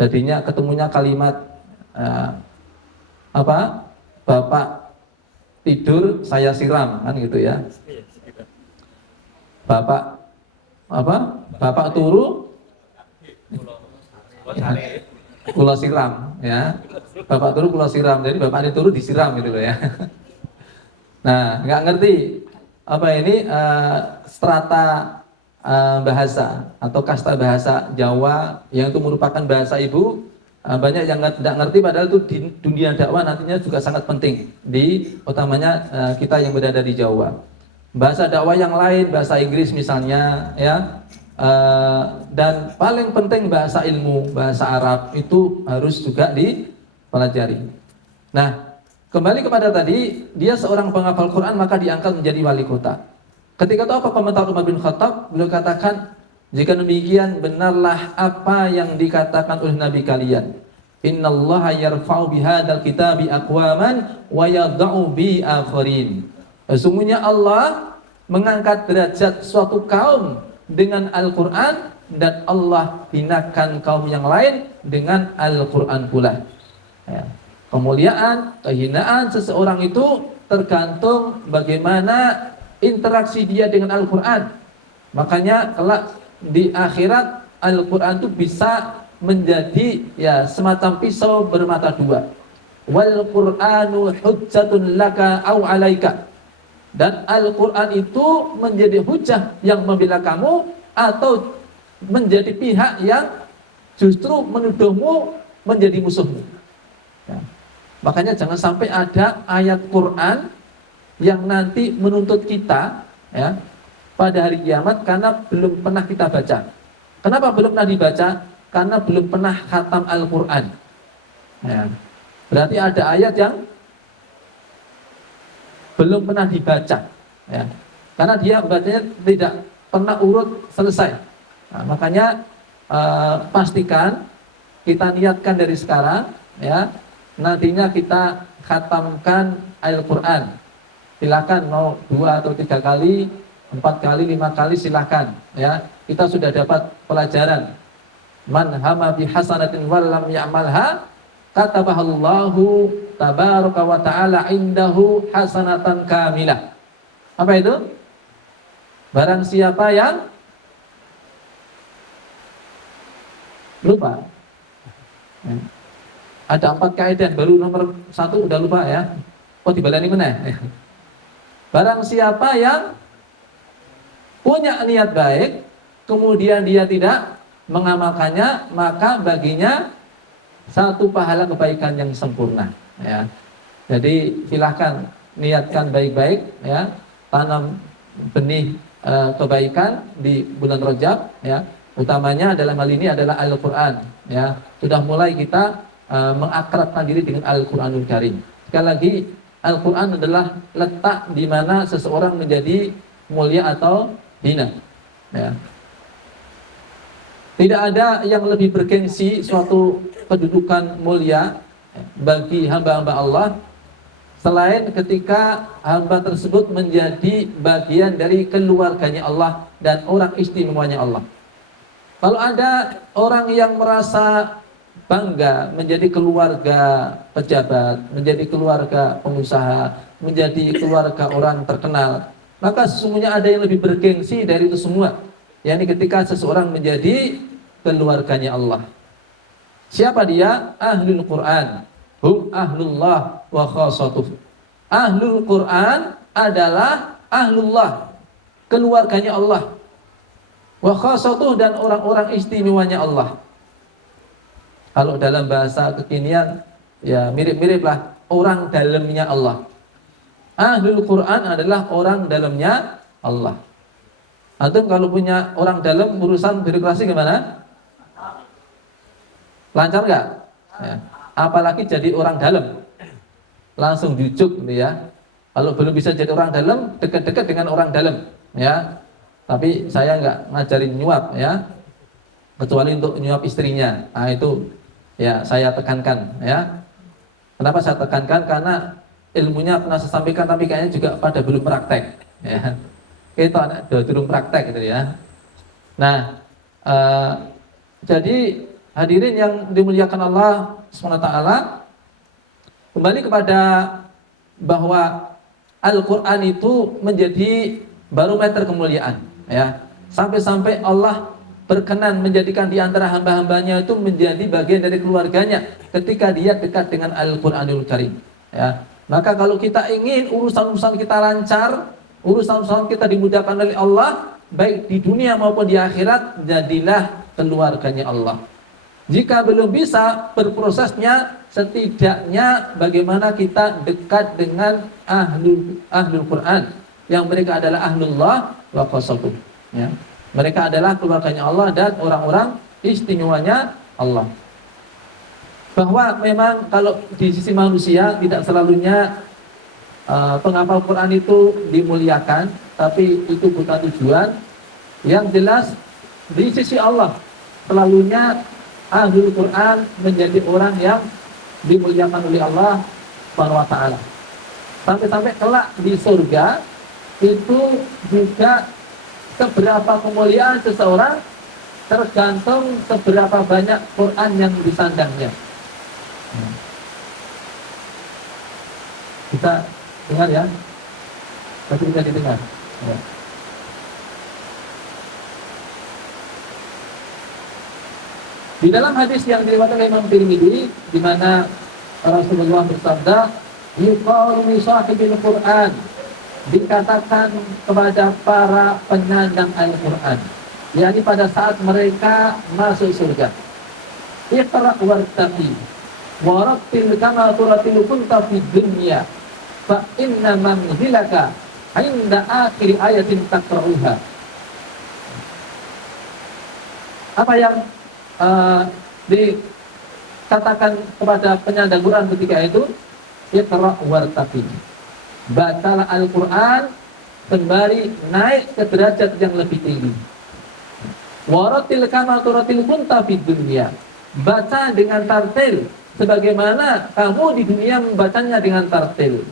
Jadinya ketemunya kalimat apa? Bapak tidur saya siram, kan gitu ya. Bapak apa? Bapak turu kula siram, ya. Bapak turu kula siram. Jadi bapak ini turu disiram gitu loh ya. Nah, nggak ngerti apa ini strata bahasa atau kasta bahasa Jawa yang itu merupakan bahasa ibu. Banyak yang nggak ngerti, padahal itu di dunia dakwah nantinya juga sangat penting, di utamanya kita yang berada di Jawa. Bahasa dakwah yang lain, bahasa Inggris misalnya, ya. Dan paling penting bahasa ilmu, bahasa Arab itu harus juga dipelajari. Nah, kembali kepada tadi, dia seorang penghafal Quran maka diangkat menjadi wali kota. Ketika itu apa komentar Umar bin Khattab? Beliau katakan, jika demikian benarlah apa yang dikatakan oleh Nabi kalian. Innallaha yarfa'u bihadzal kitabi aqwaman wa yadh'u bi akharin. Sesungguhnya Allah mengangkat derajat suatu kaum dengan Al-Quran dan Allah hinakan kaum yang lain dengan Al-Quran pula. Ya. Kemuliaan, kehinaan seseorang itu tergantung bagaimana interaksi dia dengan Al-Quran. Makanya kelak di akhirat Al-Quran itu bisa menjadi ya semacam pisau bermata dua. Wal Qur'anu hujjatun laka au alaika. Dan Al-Quran itu menjadi hujah yang membela kamu atau menjadi pihak yang justru menuduhmu menjadi musuhmu. Ya. Makanya jangan sampai ada ayat Quran yang nanti menuntut kita, ya, pada hari kiamat karena belum pernah kita baca. Kenapa belum pernah dibaca? Karena belum pernah khatam Al-Quran. Ya. Berarti ada ayat yang belum pernah dibaca, ya. Karena dia bacanya tidak pernah urut selesai. Nah, makanya pastikan kita niatkan dari sekarang, ya, nantinya kita khatamkan Al-Quran. Silakan mau 2 atau 3 kali, 4 kali, 5 kali silakan, ya. Kita sudah dapat pelajaran. Man hama bi hasanatin wa lam ya'malha katabahallahu tabaraka wa ta'ala indahu hasanatan kamilah. Apa itu? Barang siapa yang lupa, ya. Ada 4 kaidah, baru nomor 1 udah lupa ya. Oh dibalani mana? Barang siapa yang punya niat baik kemudian dia tidak mengamalkannya, maka baginya 1 pahala kebaikan yang sempurna, ya. Jadi silahkan niatkan baik-baik, ya, tanam benih kebaikan di bulan Rajab, ya. Utamanya dalam hal ini adalah Al-Quran, ya, sudah mulai kita mengakrabkan diri dengan Al-Qur'anul Karim. Sekali lagi, Al-Qur'an adalah letak di mana seseorang menjadi mulia atau hina. Ya. Tidak ada yang lebih bergengsi suatu kedudukan mulia bagi hamba-hamba Allah selain ketika hamba tersebut menjadi bagian dari keluarganya Allah dan orang istimewanya Allah. Kalau ada orang yang merasa bangga menjadi keluarga pejabat, menjadi keluarga pengusaha, menjadi keluarga orang terkenal, maka sesungguhnya ada yang lebih bergengsi dari itu semua, yakni ketika seseorang menjadi keluarganya Allah. Siapa dia? Ahlul Quran. Hum ahlullah wa khasatuh. Ahlul Quran adalah ahlullah, keluarganya Allah. Wa khasatuh, dan orang-orang istimewanya Allah. Kalau dalam bahasa kekinian ya mirip-mirip lah, orang dalamnya Allah. Ahlul Quran adalah orang dalamnya Allah. Antum kalau punya orang dalam urusan birokrasi gimana? Lancar nggak? Ya. Apalagi jadi orang dalam, langsung jujuk gitu ya. Kalau belum bisa jadi orang dalam, dekat-dekat dengan orang dalam, ya. Tapi saya nggak ngajarin nyuap, ya, kecuali untuk nyuap istrinya. Nah itu, ya saya tekankan, ya. Kenapa saya tekankan? Karena ilmunya pernah saya sampaikan, tapi kayaknya juga pada belum praktek, ya. Kita belum praktek, gitu ya. Nah, jadi hadirin yang dimuliakan Allah SWT, kembali kepada bahwa Al-Quran itu menjadi barometer kemuliaan, ya. Sampai-sampai Allah berkenan menjadikan di antara hamba-hambanya itu menjadi bagian dari keluarganya ketika dia dekat dengan Al-Quranul Karim, ya. Maka kalau kita ingin urusan-urusan kita lancar, urusan-urusan kita dimudahkan oleh Allah, baik di dunia maupun di akhirat, jadilah keluarganya Allah. Jika belum bisa berprosesnya, setidaknya bagaimana kita dekat dengan ahlul Quran, yang mereka adalah ahlullah wa qasatuh, ya. Mereka adalah keluarganya Allah dan orang-orang istimewanya Allah. Bahwa memang kalau di sisi manusia tidak selalunya penghafal Quran itu dimuliakan, tapi itu bukan tujuan. Yang jelas di sisi Allah selalunya ahlul Quran menjadi orang yang dimuliakan oleh Allah Subhanahu wa taala. Sampai-sampai kelak di surga itu juga seberapa kemuliaan seseorang tergantung seberapa banyak Quran yang disandangnya. Kita dengar ya, tapi bisa didengar. Ya. Di dalam hadis yang diriwayatkan oleh Imam Tirmidzi, di mana Rasulullah bersabda, "Yuqalu li sahibil Qur'an," dikatakan kepada para penyandang Al-Qur'an, yakni pada saat mereka masuk surga, "Iqra' wartaqi warattil kama turattilu kunta fid dunya, fa inna manzilaka 'inda akhir ayatin taqra'uha." Apa yang dikatakan kepada penyandang Quran ketika itu? Iqra' wartaqi, bacalah Al-Quran sembari naik ke derajat yang lebih tinggi. Warattil kama turattil kunta fid dunya, baca dengan tartil sebagaimana kamu di dunia membacanya dengan tartil.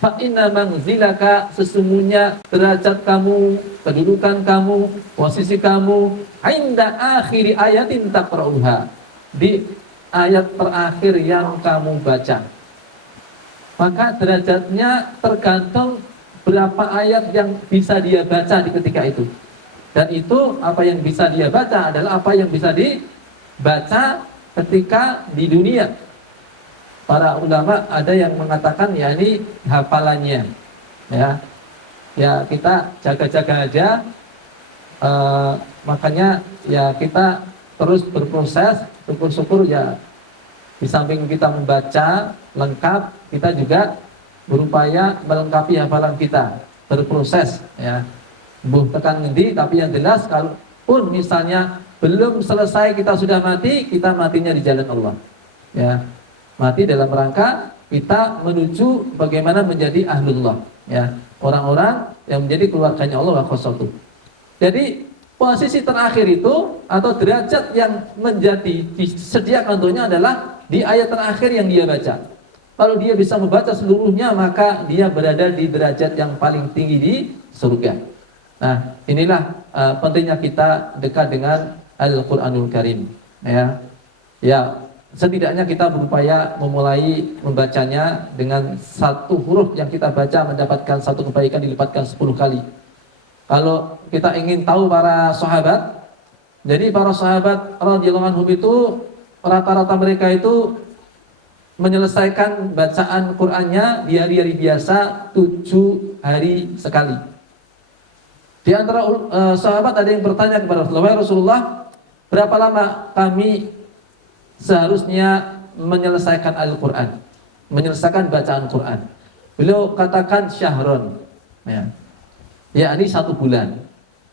Fa inna manzilaka, sesungguhnya derajat kamu, kedudukan kamu, posisi kamu, inda akhiri ayatin taqra'uha, di ayat terakhir yang kamu baca. Maka derajatnya tergantung berapa ayat yang bisa dia baca di ketika itu. Dan itu apa yang bisa dia baca adalah apa yang bisa dibaca ketika di dunia. Para ulama ada yang mengatakan ya ini hafalannya, ya. Ya kita jaga-jaga aja, makanya ya kita terus berproses, syukur-syukur ya di samping kita membaca lengkap, kita juga berupaya melengkapi hafalan kita, berproses, ya. Buh tekan ngendi, tapi yang jelas kalaupun misalnya Belum selesai kita sudah mati, kita matinya di jalan Allah. Ya. Mati dalam rangka kita menuju bagaimana menjadi ahlullah, ya. Orang-orang yang menjadi keluarganya Allah wa khosatu. Jadi posisi terakhir itu atau derajat yang menjadi disediakan untuknya adalah di ayat terakhir yang dia baca. Kalau dia bisa membaca seluruhnya, maka dia berada di derajat yang paling tinggi di surga. Nah, inilah pentingnya kita dekat dengan Al-Quranul Karim. Ya, setidaknya kita berupaya memulai membacanya dengan satu huruf yang kita baca mendapatkan satu kebaikan dilipatkan 10 kali. Kalau kita ingin tahu para sahabat, jadi para sahabat radhiyallahu anhum itu rata-rata mereka itu menyelesaikan bacaan Qur'annya di hari-hari biasa 7 hari sekali. Di antara sahabat ada yang bertanya kepada Rasulullah, Rasulullah, berapa lama kami seharusnya menyelesaikan Al-Quran, menyelesaikan bacaan Quran? Beliau katakan syahron, ya ini 1 bulan.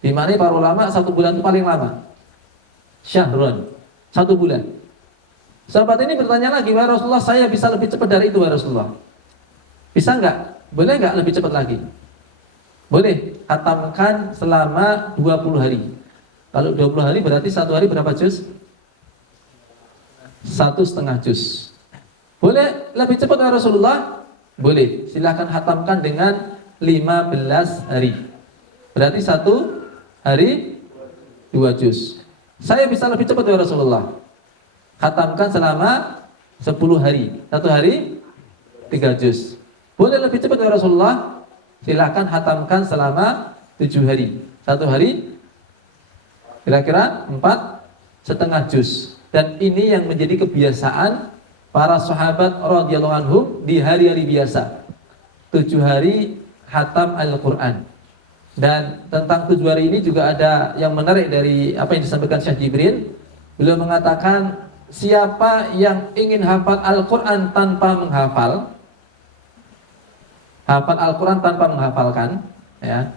Di mana para ulama 1 bulan itu paling lama. Syahron, 1 bulan. Sahabat ini bertanya lagi, wahai Rasulullah, saya bisa lebih cepat dari itu, wahai Rasulullah. Bisa enggak? Boleh enggak lebih cepat lagi? Boleh, khatamkan selama 20 hari. Kalau 20 hari berarti 1 hari berapa juz? 1,5 juz. Boleh lebih cepat wahai Rasulullah? Boleh, silahkan khatamkan dengan 15 hari. Berarti 1 hari 2 juz. Saya bisa lebih cepat wahai Rasulullah. Khatamkan selama 10 hari. 1 hari 3 juz. Boleh lebih cepat wahai Rasulullah? Silakan khatamkan selama 7 hari. 1 hari kira-kira 4,5 juz. Dan ini yang menjadi kebiasaan para sahabat radhiyallahu anhum di hari-hari biasa. 7 hari khatam Al-Quran. Dan tentang 7 hari ini juga ada yang menarik dari apa yang disampaikan Syekh Jibril. Beliau mengatakan, siapa yang ingin hafal Al-Quran tanpa menghafal, hafal Al-Quran tanpa menghafalkan, ya,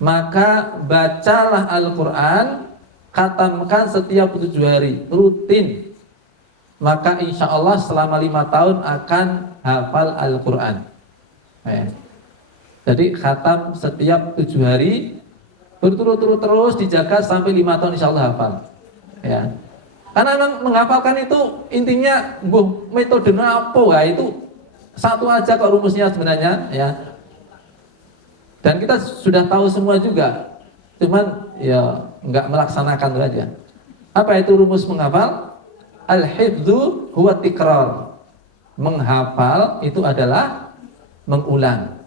maka bacalah Al-Quran, khatamkan setiap 7 hari, rutin. Maka insya Allah selama 5 tahun akan hafal Al-Quran. Ya. Jadi khatam setiap 7 hari, berturut-turut terus dijaga sampai 5 tahun insya Allah hafal. Ya. Karena memang menghafalkan itu intinya metode apa ya, itu satu aja kok rumusnya sebenarnya, ya. Dan kita sudah tahu semua juga, cuman ya nggak melaksanakan itu aja. Apa itu rumus menghafal? Al-hifdzu huwa tikrar. Menghafal itu adalah mengulang.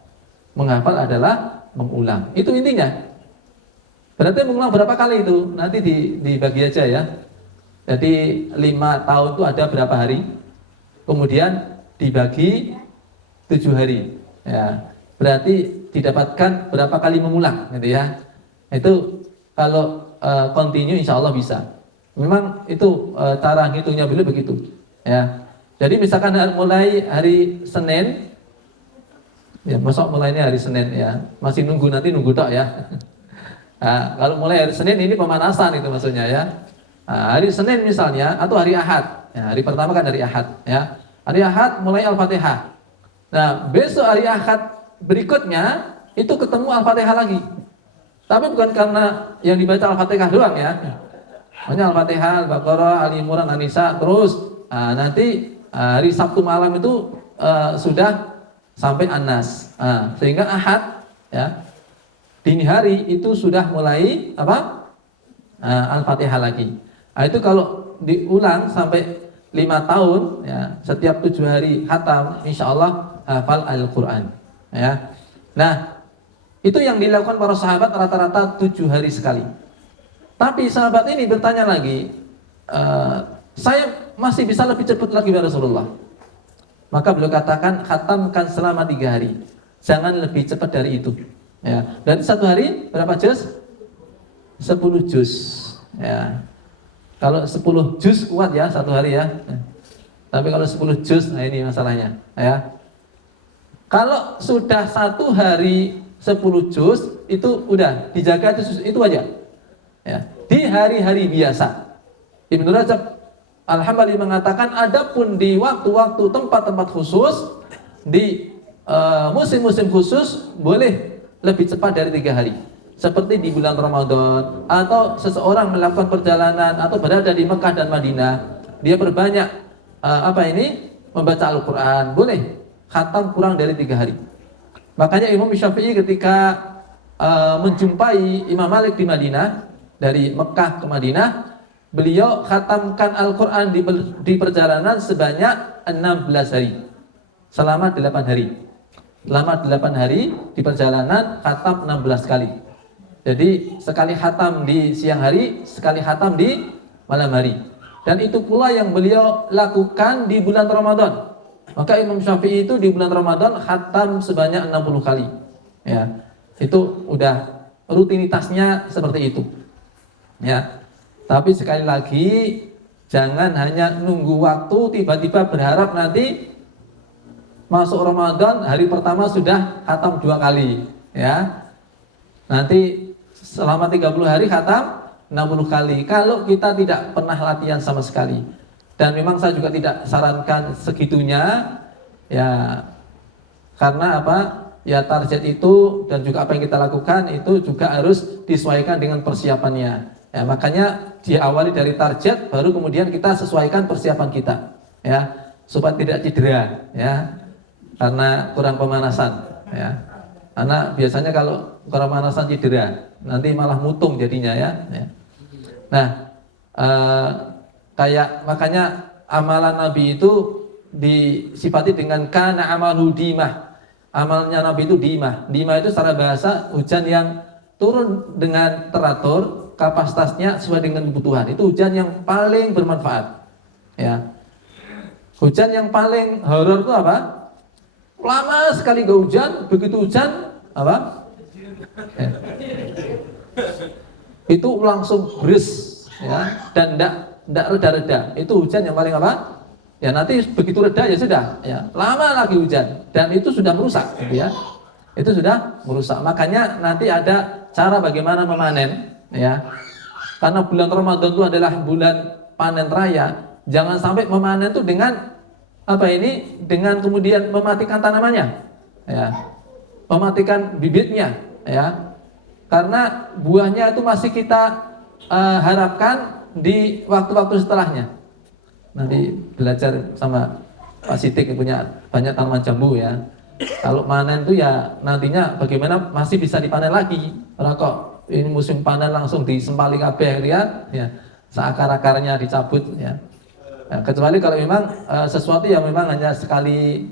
Menghafal adalah mengulang. Itu intinya. Berarti mengulang berapa kali itu? Nanti dibagi aja ya. Jadi 5 tahun itu ada berapa hari? Kemudian dibagi 7 hari. Ya, berarti didapatkan berapa kali mengulang, gitu ya. Itu kalau continue insya Allah bisa. Memang itu cara ngitungnya beliau begitu. Ya. Jadi misalkan mulai hari Senin, ya masuk mulainya hari Senin ya. Masih nunggu tok ya. Nah, kalau mulai hari Senin ini pemanasan itu maksudnya ya. Nah, hari Senin misalnya atau hari Ahad. Ya, hari pertama kan hari Ahad ya. Hari Ahad mulai Al-Fatihah. Nah, besok hari Ahad berikutnya itu ketemu Al-Fatihah lagi. Tapi bukan karena yang dibaca Al-Fatihah doang ya. Hanya Al-Fatihah, Al-Baqarah, Al-Imran, An-Nisa terus. Nah, nanti hari Sabtu malam itu sudah sampai An-Nas. Sehingga Ahad ya. Dini hari itu sudah mulai apa? Al-Fatihah lagi. Nah, itu kalau diulang sampai 5 tahun ya, setiap 7 hari khatam, insya Allah hafal Al-Quran ya. Nah, itu yang dilakukan para sahabat rata-rata 7 hari sekali. Tapi sahabat ini bertanya lagi, saya masih bisa lebih cepat lagi ya Rasulullah. Maka beliau katakan, khatamkan selama 3 hari, jangan lebih cepat dari itu ya. Dan 1 hari berapa juz? 10 juz ya. Kalau 10 juz kuat ya 1 hari ya. Tapi kalau 10 juz, nah ini masalahnya ya. Kalau sudah 1 hari 10 juz itu udah dijaga itu aja ya. Di hari-hari biasa. Ibnu Rajab Al-Hambali mengatakan adapun di waktu-waktu tempat-tempat khusus, di musim-musim khusus boleh lebih cepat dari 3 hari. Seperti di bulan Ramadan, atau seseorang melakukan perjalanan atau berada di Mekah dan Madinah, dia berbanyak membaca Al-Quran, boleh khatam kurang dari 3 hari. Makanya Imam Syafi'i ketika menjumpai Imam Malik di Madinah, dari Mekah ke Madinah, beliau khatamkan Al-Quran di perjalanan sebanyak 16 hari, selama 8 hari. Selama 8 hari di perjalanan khatam 16 kali. Jadi sekali khatam di siang hari, sekali khatam di malam hari. Dan itu pula yang beliau lakukan di bulan Ramadan. Maka Imam Syafi'i itu di bulan Ramadan khatam sebanyak 60 kali. Ya, itu udah rutinitasnya seperti itu. Ya. Tapi sekali lagi jangan hanya nunggu waktu tiba-tiba berharap nanti masuk Ramadan hari pertama sudah khatam 2 kali, ya. Nanti selama 30 hari khatam 60 kali. Kalau kita tidak pernah latihan sama sekali. Dan memang saya juga tidak sarankan segitunya, ya. Karena apa? Ya target itu dan juga apa yang kita lakukan itu juga harus disesuaikan dengan persiapannya. Ya, makanya diawali dari target, baru kemudian kita sesuaikan persiapan kita, ya, supaya tidak cedera, ya, karena kurang pemanasan, ya. Karena biasanya kalau kurang pemanasan cedera, nanti malah mutung jadinya, ya. Nah, makanya amalan Nabi itu disifati dengan kana amalu dimah. Amalnya Nabi itu dimah. Dimah itu secara bahasa hujan yang turun dengan teratur, kapasitasnya sesuai dengan kebutuhan. Itu hujan yang paling bermanfaat. Ya. Hujan yang paling horor itu apa? Lama sekali gak hujan, begitu hujan apa? Ya. Itu langsung beres, ya, dan enggak reda-reda. Itu hujan yang paling apa? Ya nanti begitu reda ya sudah, ya. Lama lagi hujan dan itu sudah merusak, gitu ya. Itu sudah merusak. Makanya nanti ada cara bagaimana memanen, ya. Karena bulan Ramadan itu adalah bulan panen raya. Jangan sampai memanen itu dengan dengan kemudian mematikan tanamannya, ya. Mematikan bibitnya, ya. Karena buahnya itu masih kita harapkan di waktu-waktu setelahnya. Nanti belajar sama Pak Sidik yang punya banyak tanaman jambu, ya. Kalau panen itu ya nantinya bagaimana masih bisa dipanen lagi. Kalau kok ini musim panen langsung disempali kabeh, ya, seakar-akarnya dicabut, ya. Nah, kecuali kalau memang sesuatu yang memang hanya sekali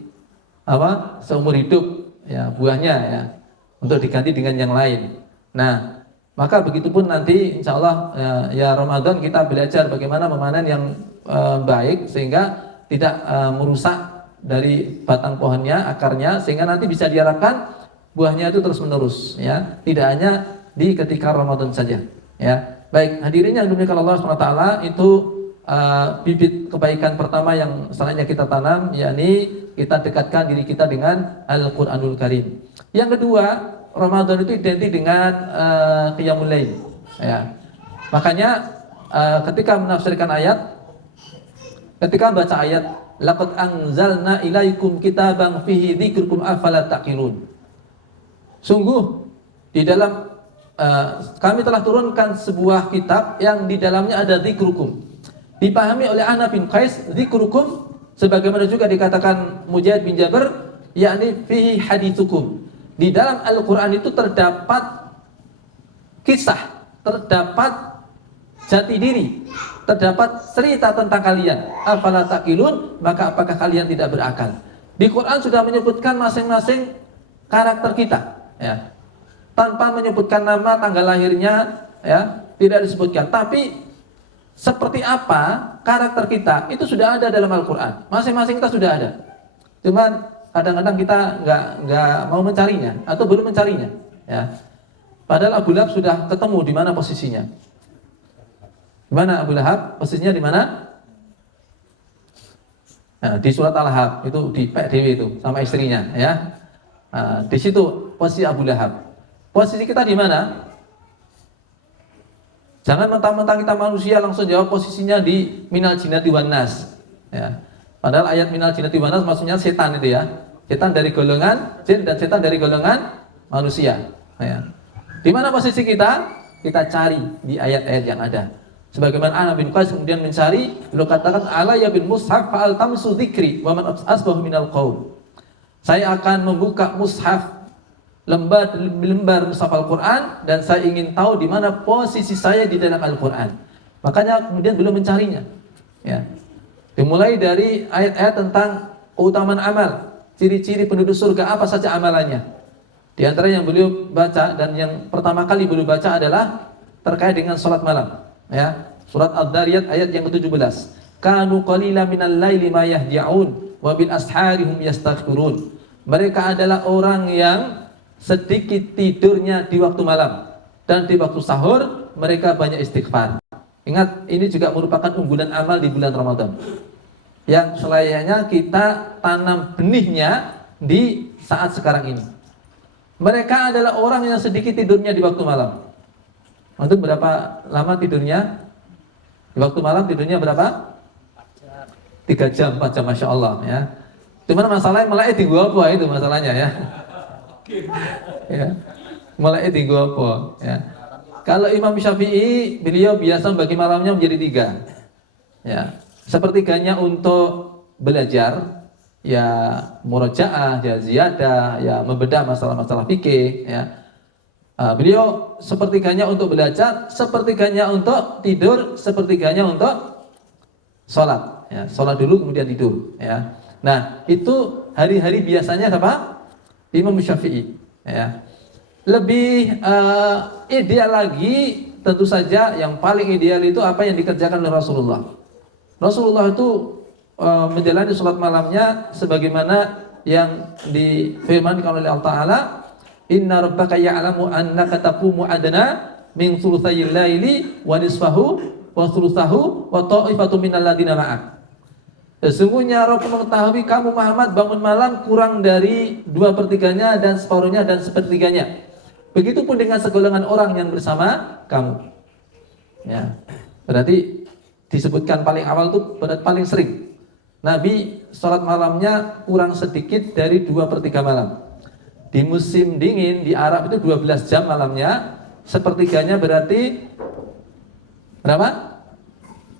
seumur hidup, ya, buahnya, ya, untuk diganti dengan yang lain. Nah, maka begitupun nanti insya Allah ya Ramadan kita belajar bagaimana memanen yang baik sehingga tidak merusak dari batang pohonnya, akarnya, sehingga nanti bisa diharapkan buahnya itu terus menerus, ya, tidak hanya di ketika Ramadan saja, ya. Baik, hadirin yang dimuliakan Allah SWT, itu bibit kebaikan pertama yang selanjutnya kita tanam, yakni kita dekatkan diri kita dengan Al-Quranul Karim. Yang kedua, Ramadan itu identik dengan Qiyamul Lail, ya. Makanya ketika menafsirkan ayat, ketika baca ayat laqad anzalna ilaikum kitaban fihi dzikrukum afala taqilun. Sungguh di dalam kami telah turunkan sebuah kitab yang di dalamnya ada dzikrukum. Dipahami oleh Ana bin Qais, dzikrukum sebagaimana juga dikatakan Mujahid bin Jabir, yakni fihi haditsukum. Di dalam Al-Qur'an itu terdapat kisah, terdapat jati diri, terdapat cerita tentang kalian. Afala taqilun, maka apakah kalian tidak berakal? Di Quran sudah menyebutkan masing-masing karakter kita, ya. Tanpa menyebutkan nama, tanggal lahirnya, ya, tidak disebutkan. Tapi seperti apa karakter kita itu sudah ada dalam Al-Quran. Masing-masing kita sudah ada. Cuman kadang-kadang kita nggak mau mencarinya atau belum mencarinya, ya. Padahal Abu Lahab sudah ketemu di mana posisinya. Di mana Abu Lahab? Posisinya di mana? Nah, di surat Al-Lahab itu di PDW itu sama istrinya, ya. Nah, di situ posisi Abu Lahab. Posisi kita di mana? Jangan mentang-mentang kita manusia langsung jawab posisinya di minal jinnati wan nas. Ya. Padahal ayat minal jinnati wan nas maksudnya setan itu ya. Setan dari golongan jin dan setan dari golongan manusia. Ya. Di mana posisi kita? Kita cari di ayat-ayat yang ada. Sebagaimana Ana bin Qais kemudian mencari, beliau katakan ala ya bin mushaf fa'al tamsu dzikri wa man asbahu minal qaum. Saya akan membuka mushaf lembar mushaf Al-Qur'an dan saya ingin tahu di mana posisi saya di dalam Al-Qur'an. Makanya kemudian beliau mencarinya. Ya. Dimulai dari ayat-ayat tentang keutamaan amal, ciri-ciri penduduk surga apa saja amalannya. Di antara yang beliau baca dan yang pertama kali beliau baca adalah terkait dengan salat malam. Ya, surat Ad-Dariyat ayat yang ke-17. Kanu qalilan minal laili ma yahja'un wa bil ashari hum yastaghfirun. Mereka adalah orang yang sedikit tidurnya di waktu malam dan di waktu sahur mereka banyak istighfar. Ingat, ini juga merupakan unggulan amal di bulan Ramadan. Yang selayaknya kita tanam benihnya di saat sekarang ini. Mereka adalah orang yang sedikit tidurnya di waktu malam. Untuk berapa lama tidurnya? Di waktu malam tidurnya berapa? 3 jam, 4 jam, Masya Allah ya. Cuman masalahnya mulai tinggu apa itu masalahnya ya. Ya. Mulai tinggu apa ya. Kalau Imam Syafi'i, beliau biasa bagi malamnya menjadi 3. Ya. Sepertiganya untuk belajar, ya murojaah, ya ziyadah, ya membedah masalah-masalah fikih ya. Beliau sepertiganya untuk belajar, sepertiganya untuk tidur, sepertiganya untuk sholat. Ya, sholat dulu kemudian tidur. Ya. Nah itu hari-hari biasanya apa? Imam Syafi'i. Ya. Lebih ideal lagi, tentu saja yang paling ideal itu apa yang dikerjakan oleh Rasulullah. Rasulullah itu menjalani sholat malamnya sebagaimana yang difirmankan oleh Allah Ta'ala. Inna rabbaka ya'lamu annaka taqumu adna min thulutsayil laili wa nisfahu wa thulutsahu wa ta'ifatu minal ladzina ma'ak. Sesungguhnya Rabb mengetahui kamu Muhammad bangun malam kurang dari 2/3-nya dan separuhnya dan sepertiganya. Begitupun dengan segolongan orang yang bersama kamu. Ya. Berarti disebutkan paling awal itu paling sering. Nabi sholat malamnya kurang sedikit dari 2/3 malam. Di musim dingin di Arab itu 12 jam malamnya, sepertiganya berarti berapa?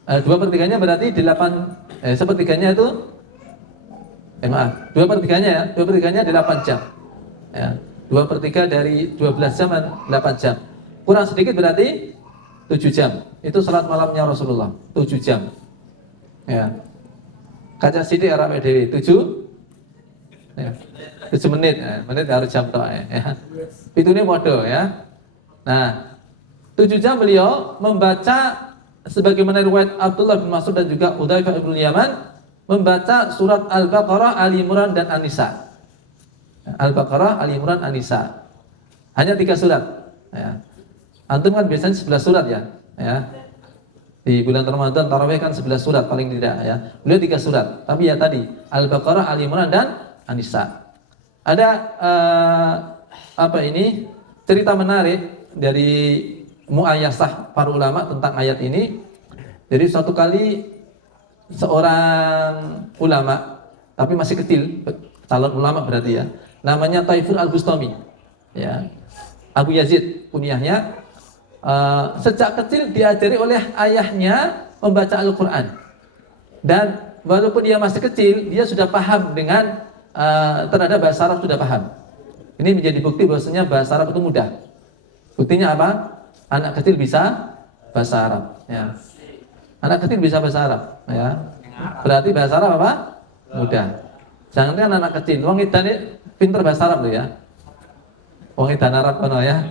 2/3-nya berarti 8, sepertiganya itu maaf, 2/3-nya ya, 2/3-nya 8 jam. Ya, 2/3 dari 12 jam 8 jam. Kurang sedikit berarti 7 jam. Itu salat malamnya Rasulullah, 7 jam. Ya. Kaca sithik Arab dhewe 7. Ya. 7 menit, menit harus jam tok ya. Pitune padha ya. Nah, 7 jam beliau membaca sebagaimana riwayat Abdullah bin Mas'ud dan juga Hudzaifah bin Yaman membaca surat Al-Baqarah, Ali Imran dan An-Nisa. Al-Baqarah, Ali Imran, An-Nisa. Hanya 3 surat ya. Antum kan biasanya 11 surat ya. Ya. Di bulan Ramadan tarawih kan 11 surat paling tidak ya. Beliau 3 surat. Tapi ya tadi Al-Baqarah, Ali Imran dan An-Nisa. Ada cerita menarik dari muayyasah para ulama tentang ayat ini. Jadi suatu kali seorang ulama, tapi masih kecil, calon ulama berarti ya, namanya Taifur Al-Bustami, ya, Abu Yazid kunyahnya. Sejak kecil diajari oleh ayahnya membaca Al-Quran, dan walaupun dia masih kecil, dia sudah paham dengan terhadap bahasa Arab, sudah paham. Ini menjadi bukti bahwasanya bahasa Arab itu mudah. Buktinya apa? Anak kecil bisa bahasa Arab. Ya. Anak kecil bisa bahasa Arab. Ya. Berarti bahasa Arab apa? Mudah. Jangan kan anak kecil. Wong edan pinter bahasa Arab tuh ya. Wong edan Arab kono ya.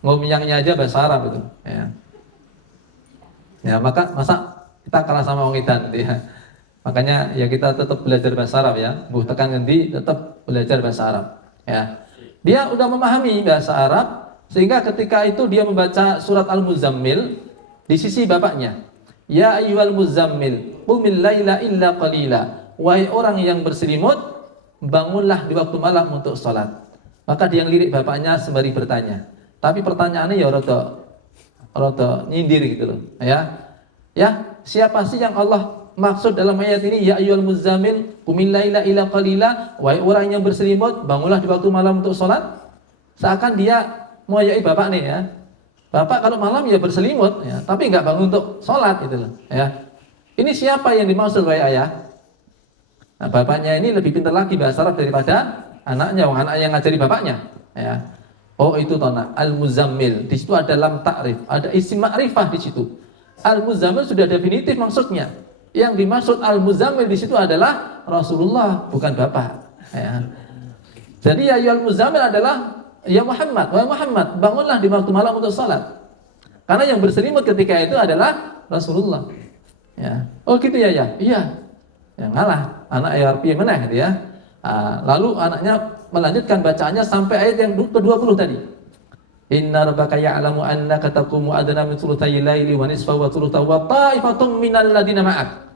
Ngomongnya aja bahasa Arab itu. Ya. Ya masa kita kalah sama wong edan gitu ya. Makanya ya kita tetap belajar bahasa Arab ya. Buh tekan ngendi tetap belajar bahasa Arab. Ya. Dia udah memahami bahasa Arab sehingga ketika itu dia membaca surat Al-Muzammil di sisi bapaknya. Ya ayyuhal muzammil qumil laila illa qalila. Wahai orang yang berselimut, bangunlah di waktu malam untuk sholat. Maka dia lirik bapaknya sembari bertanya. Tapi pertanyaannya ya rada rada nyindir gitu loh. Ya, siapa sih yang Allah maksud dalam ayat ini? Ya ayyuhal muzammil qumil laila illa qalila, wahai orang yang berselimut, bangunlah di waktu malam untuk sholat. Seakan dia moyai bapak nih ya. Bapak kalau malam ya berselimut ya, tapi nggak bangun untuk sholat gitu loh ya. Ini siapa yang dimaksud wahai ayah? Nah, bapaknya ini lebih pintar lagi bahasa Arab daripada anaknya, anak yang ngajari bapaknya ya. Oh itu tona al-muzammil. Di situ ada lam ta'rif, ada isim ma'rifah di situ. Al-muzammil sudah definitif maksudnya. Yang dimaksud al-muzammil di situ adalah Rasulullah, bukan bapak. Ya. Jadi ya al-muzammil adalah ya Muhammad, wahai Muhammad, bangunlah di waktu malam untuk salat. Karena yang berselimut ketika itu adalah Rasulullah. Ya. Oh gitu ya ya. Iya. Ya ngalah anak ARP mana gitu ya. Lalu anaknya melanjutkan bacaannya sampai ayat yang ke-20 tadi. Inna rabbaka ya'lamu annaka taqumu adna min thuluthay laili wa nisfahu wa thuluthahu wa ta'ifatun minal ladina ma'ak.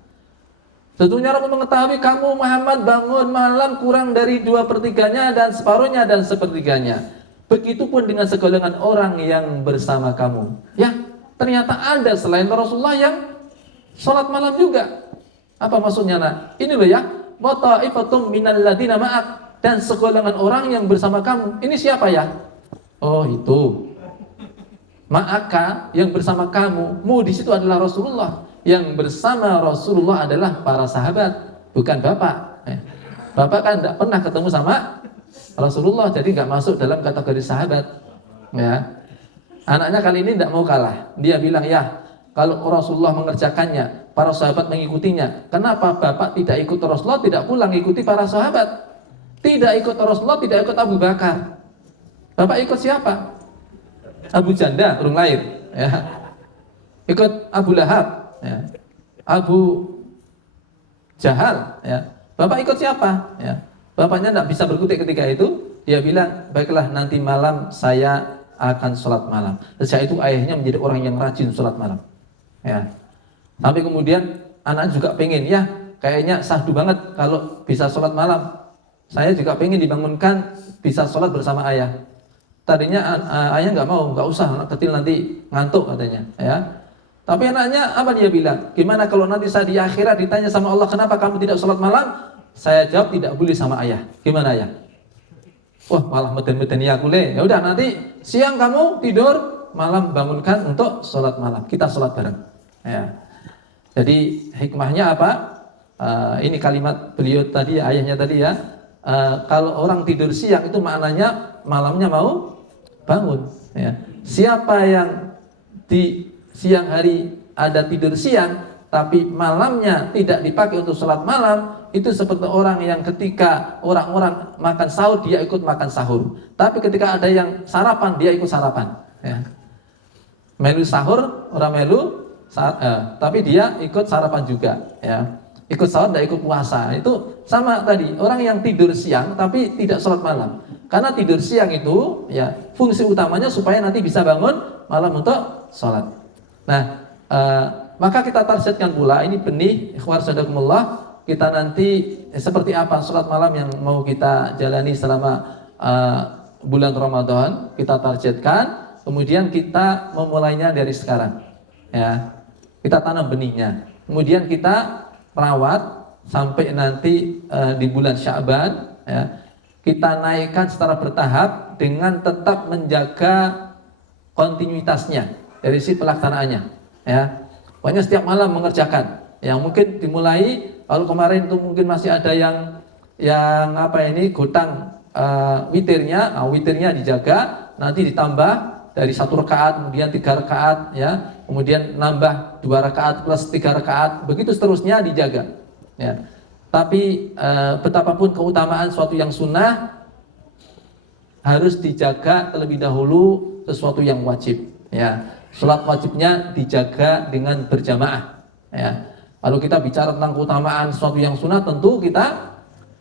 Sesungguhnya Rabb mengetahui kamu Muhammad bangun malam kurang dari 2/3-nya dan separuhnya dan sepertiganya. Begitupun dengan segolongan orang yang bersama kamu. Ya, ternyata ada selain Rasulullah yang sholat malam juga. Apa maksudnya nak? Ini loh ya, wa ta'ifatun minal ladina ma'ak, dan segolongan orang yang bersama kamu. Ini siapa ya? Oh itu ma'aka, yang bersama kamu. Mu di situ adalah Rasulullah. Yang bersama Rasulullah adalah para sahabat, bukan bapak. Bapak kan tidak pernah ketemu sama Rasulullah, jadi nggak masuk dalam kategori sahabat. Ya. Anaknya kali ini tidak mau kalah. Dia bilang ya, kalau Rasulullah mengerjakannya, para sahabat mengikutinya. Kenapa bapak tidak ikut Rasulullah, tidak pulang ikuti para sahabat? Tidak ikut Rasulullah, tidak ikut Abu Bakar. Bapak ikut siapa? Abu Janda, urung lahir. Ya. Ikut Abu Lahab, ya. Abu Jahal. Ya. Bapak ikut siapa? Ya. Bapaknya tidak bisa berkutik ketika itu. Dia bilang, baiklah nanti malam saya akan sholat malam. Sejak itu ayahnya menjadi orang yang rajin sholat malam. Ya. Sampai kemudian anak juga pengen, ya kayaknya sahdu banget kalau bisa sholat malam. Saya juga pengen dibangunkan bisa sholat bersama ayah. Tadinya ayah nggak mau, nggak usah, anak kecil nanti ngantuk katanya. Ya. Tapi anaknya apa dia bilang? Gimana kalau nanti saya di akhirat ditanya sama Allah, kenapa kamu tidak sholat malam? Saya jawab tidak boleh sama ayah. Gimana ayah? Wah malah meden-meden ya kule. Ya udah nanti siang kamu tidur, malam bangunkan untuk sholat malam. Kita sholat bareng. Ya. Jadi hikmahnya apa? Ini kalimat beliau tadi, ayahnya tadi ya. Kalau orang tidur siang itu maknanya malamnya mau bangun. Ya. Siapa yang di siang hari ada tidur siang, tapi malamnya tidak dipakai untuk sholat malam, itu seperti orang yang ketika orang-orang makan sahur dia ikut makan sahur, tapi ketika ada yang sarapan dia ikut sarapan. Ya. Melu sahur orang melu, tapi dia ikut sarapan juga. Ya. Ikut sahur tidak ikut puasa. Itu sama tadi, orang yang tidur siang tapi tidak sholat malam. Karena tidur siang itu ya fungsi utamanya supaya nanti bisa bangun malam untuk sholat. Nah, maka kita targetkan pula ini benih ikhwar sadakumullah, kita nanti seperti apa sholat malam yang mau kita jalani selama bulan Ramadan, kita targetkan, kemudian kita memulainya dari sekarang. Ya, kita tanam benihnya, kemudian kita rawat sampai nanti di bulan Sya'ban, ya, kita naikkan secara bertahap dengan tetap menjaga kontinuitasnya dari sisi pelaksanaannya. Ya, pokoknya setiap malam mengerjakan. Yang mungkin dimulai, kalau kemarin itu mungkin masih ada yang apa ini gotang witirnya, witirnya dijaga, nanti ditambah dari 1 rakaat, kemudian 3 rakaat, ya, kemudian nambah 2 rakaat plus 3 rakaat, begitu seterusnya dijaga. Ya. Tapi betapapun keutamaan suatu yang sunnah harus dijaga terlebih dahulu sesuatu yang wajib. Ya. Sholat wajibnya dijaga dengan berjamaah. Ya. Kalau kita bicara tentang keutamaan sesuatu yang sunnah, tentu kita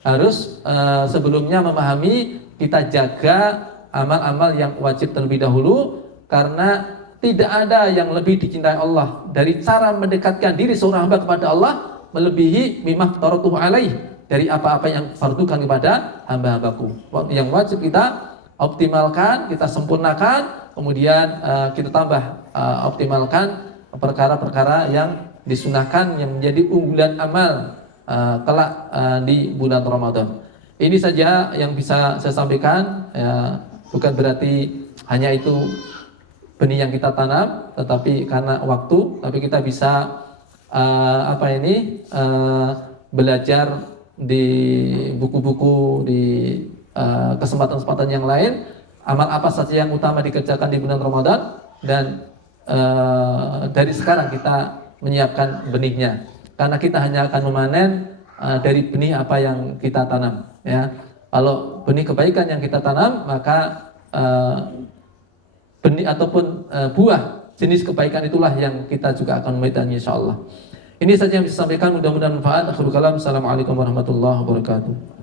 harus sebelumnya memahami, kita jaga amal-amal yang wajib terlebih dahulu, karena tidak ada yang lebih dicintai Allah dari cara mendekatkan diri seorang hamba kepada Allah melebihi mimma faratuhu alaih, dari apa-apa yang fardukan kepada hamba-hambaku. Yang wajib kita optimalkan, kita sempurnakan, kemudian kita tambah optimalkan perkara-perkara yang disunahkan yang menjadi unggulan amal kelak di bulan Ramadan. Ini saja yang bisa saya sampaikan, ya, bukan berarti hanya itu benih yang kita tanam, tetapi karena waktu, tapi kita bisa belajar di buku-buku, di kesempatan-kesempatan yang lain, amal apa saja yang utama dikerjakan di bulan Ramadan, dan dari sekarang kita menyiapkan benihnya, karena kita hanya akan memanen dari benih apa yang kita tanam, ya. Kalau benih kebaikan yang kita tanam, maka benih ataupun buah jenis kebaikan itulah yang kita juga akan memedannya, insyaallah. Ini saja yang bisa disampaikan, mudah-mudahan manfaat. Akhirul kalam, assalamualaikum warahmatullahi wabarakatuh.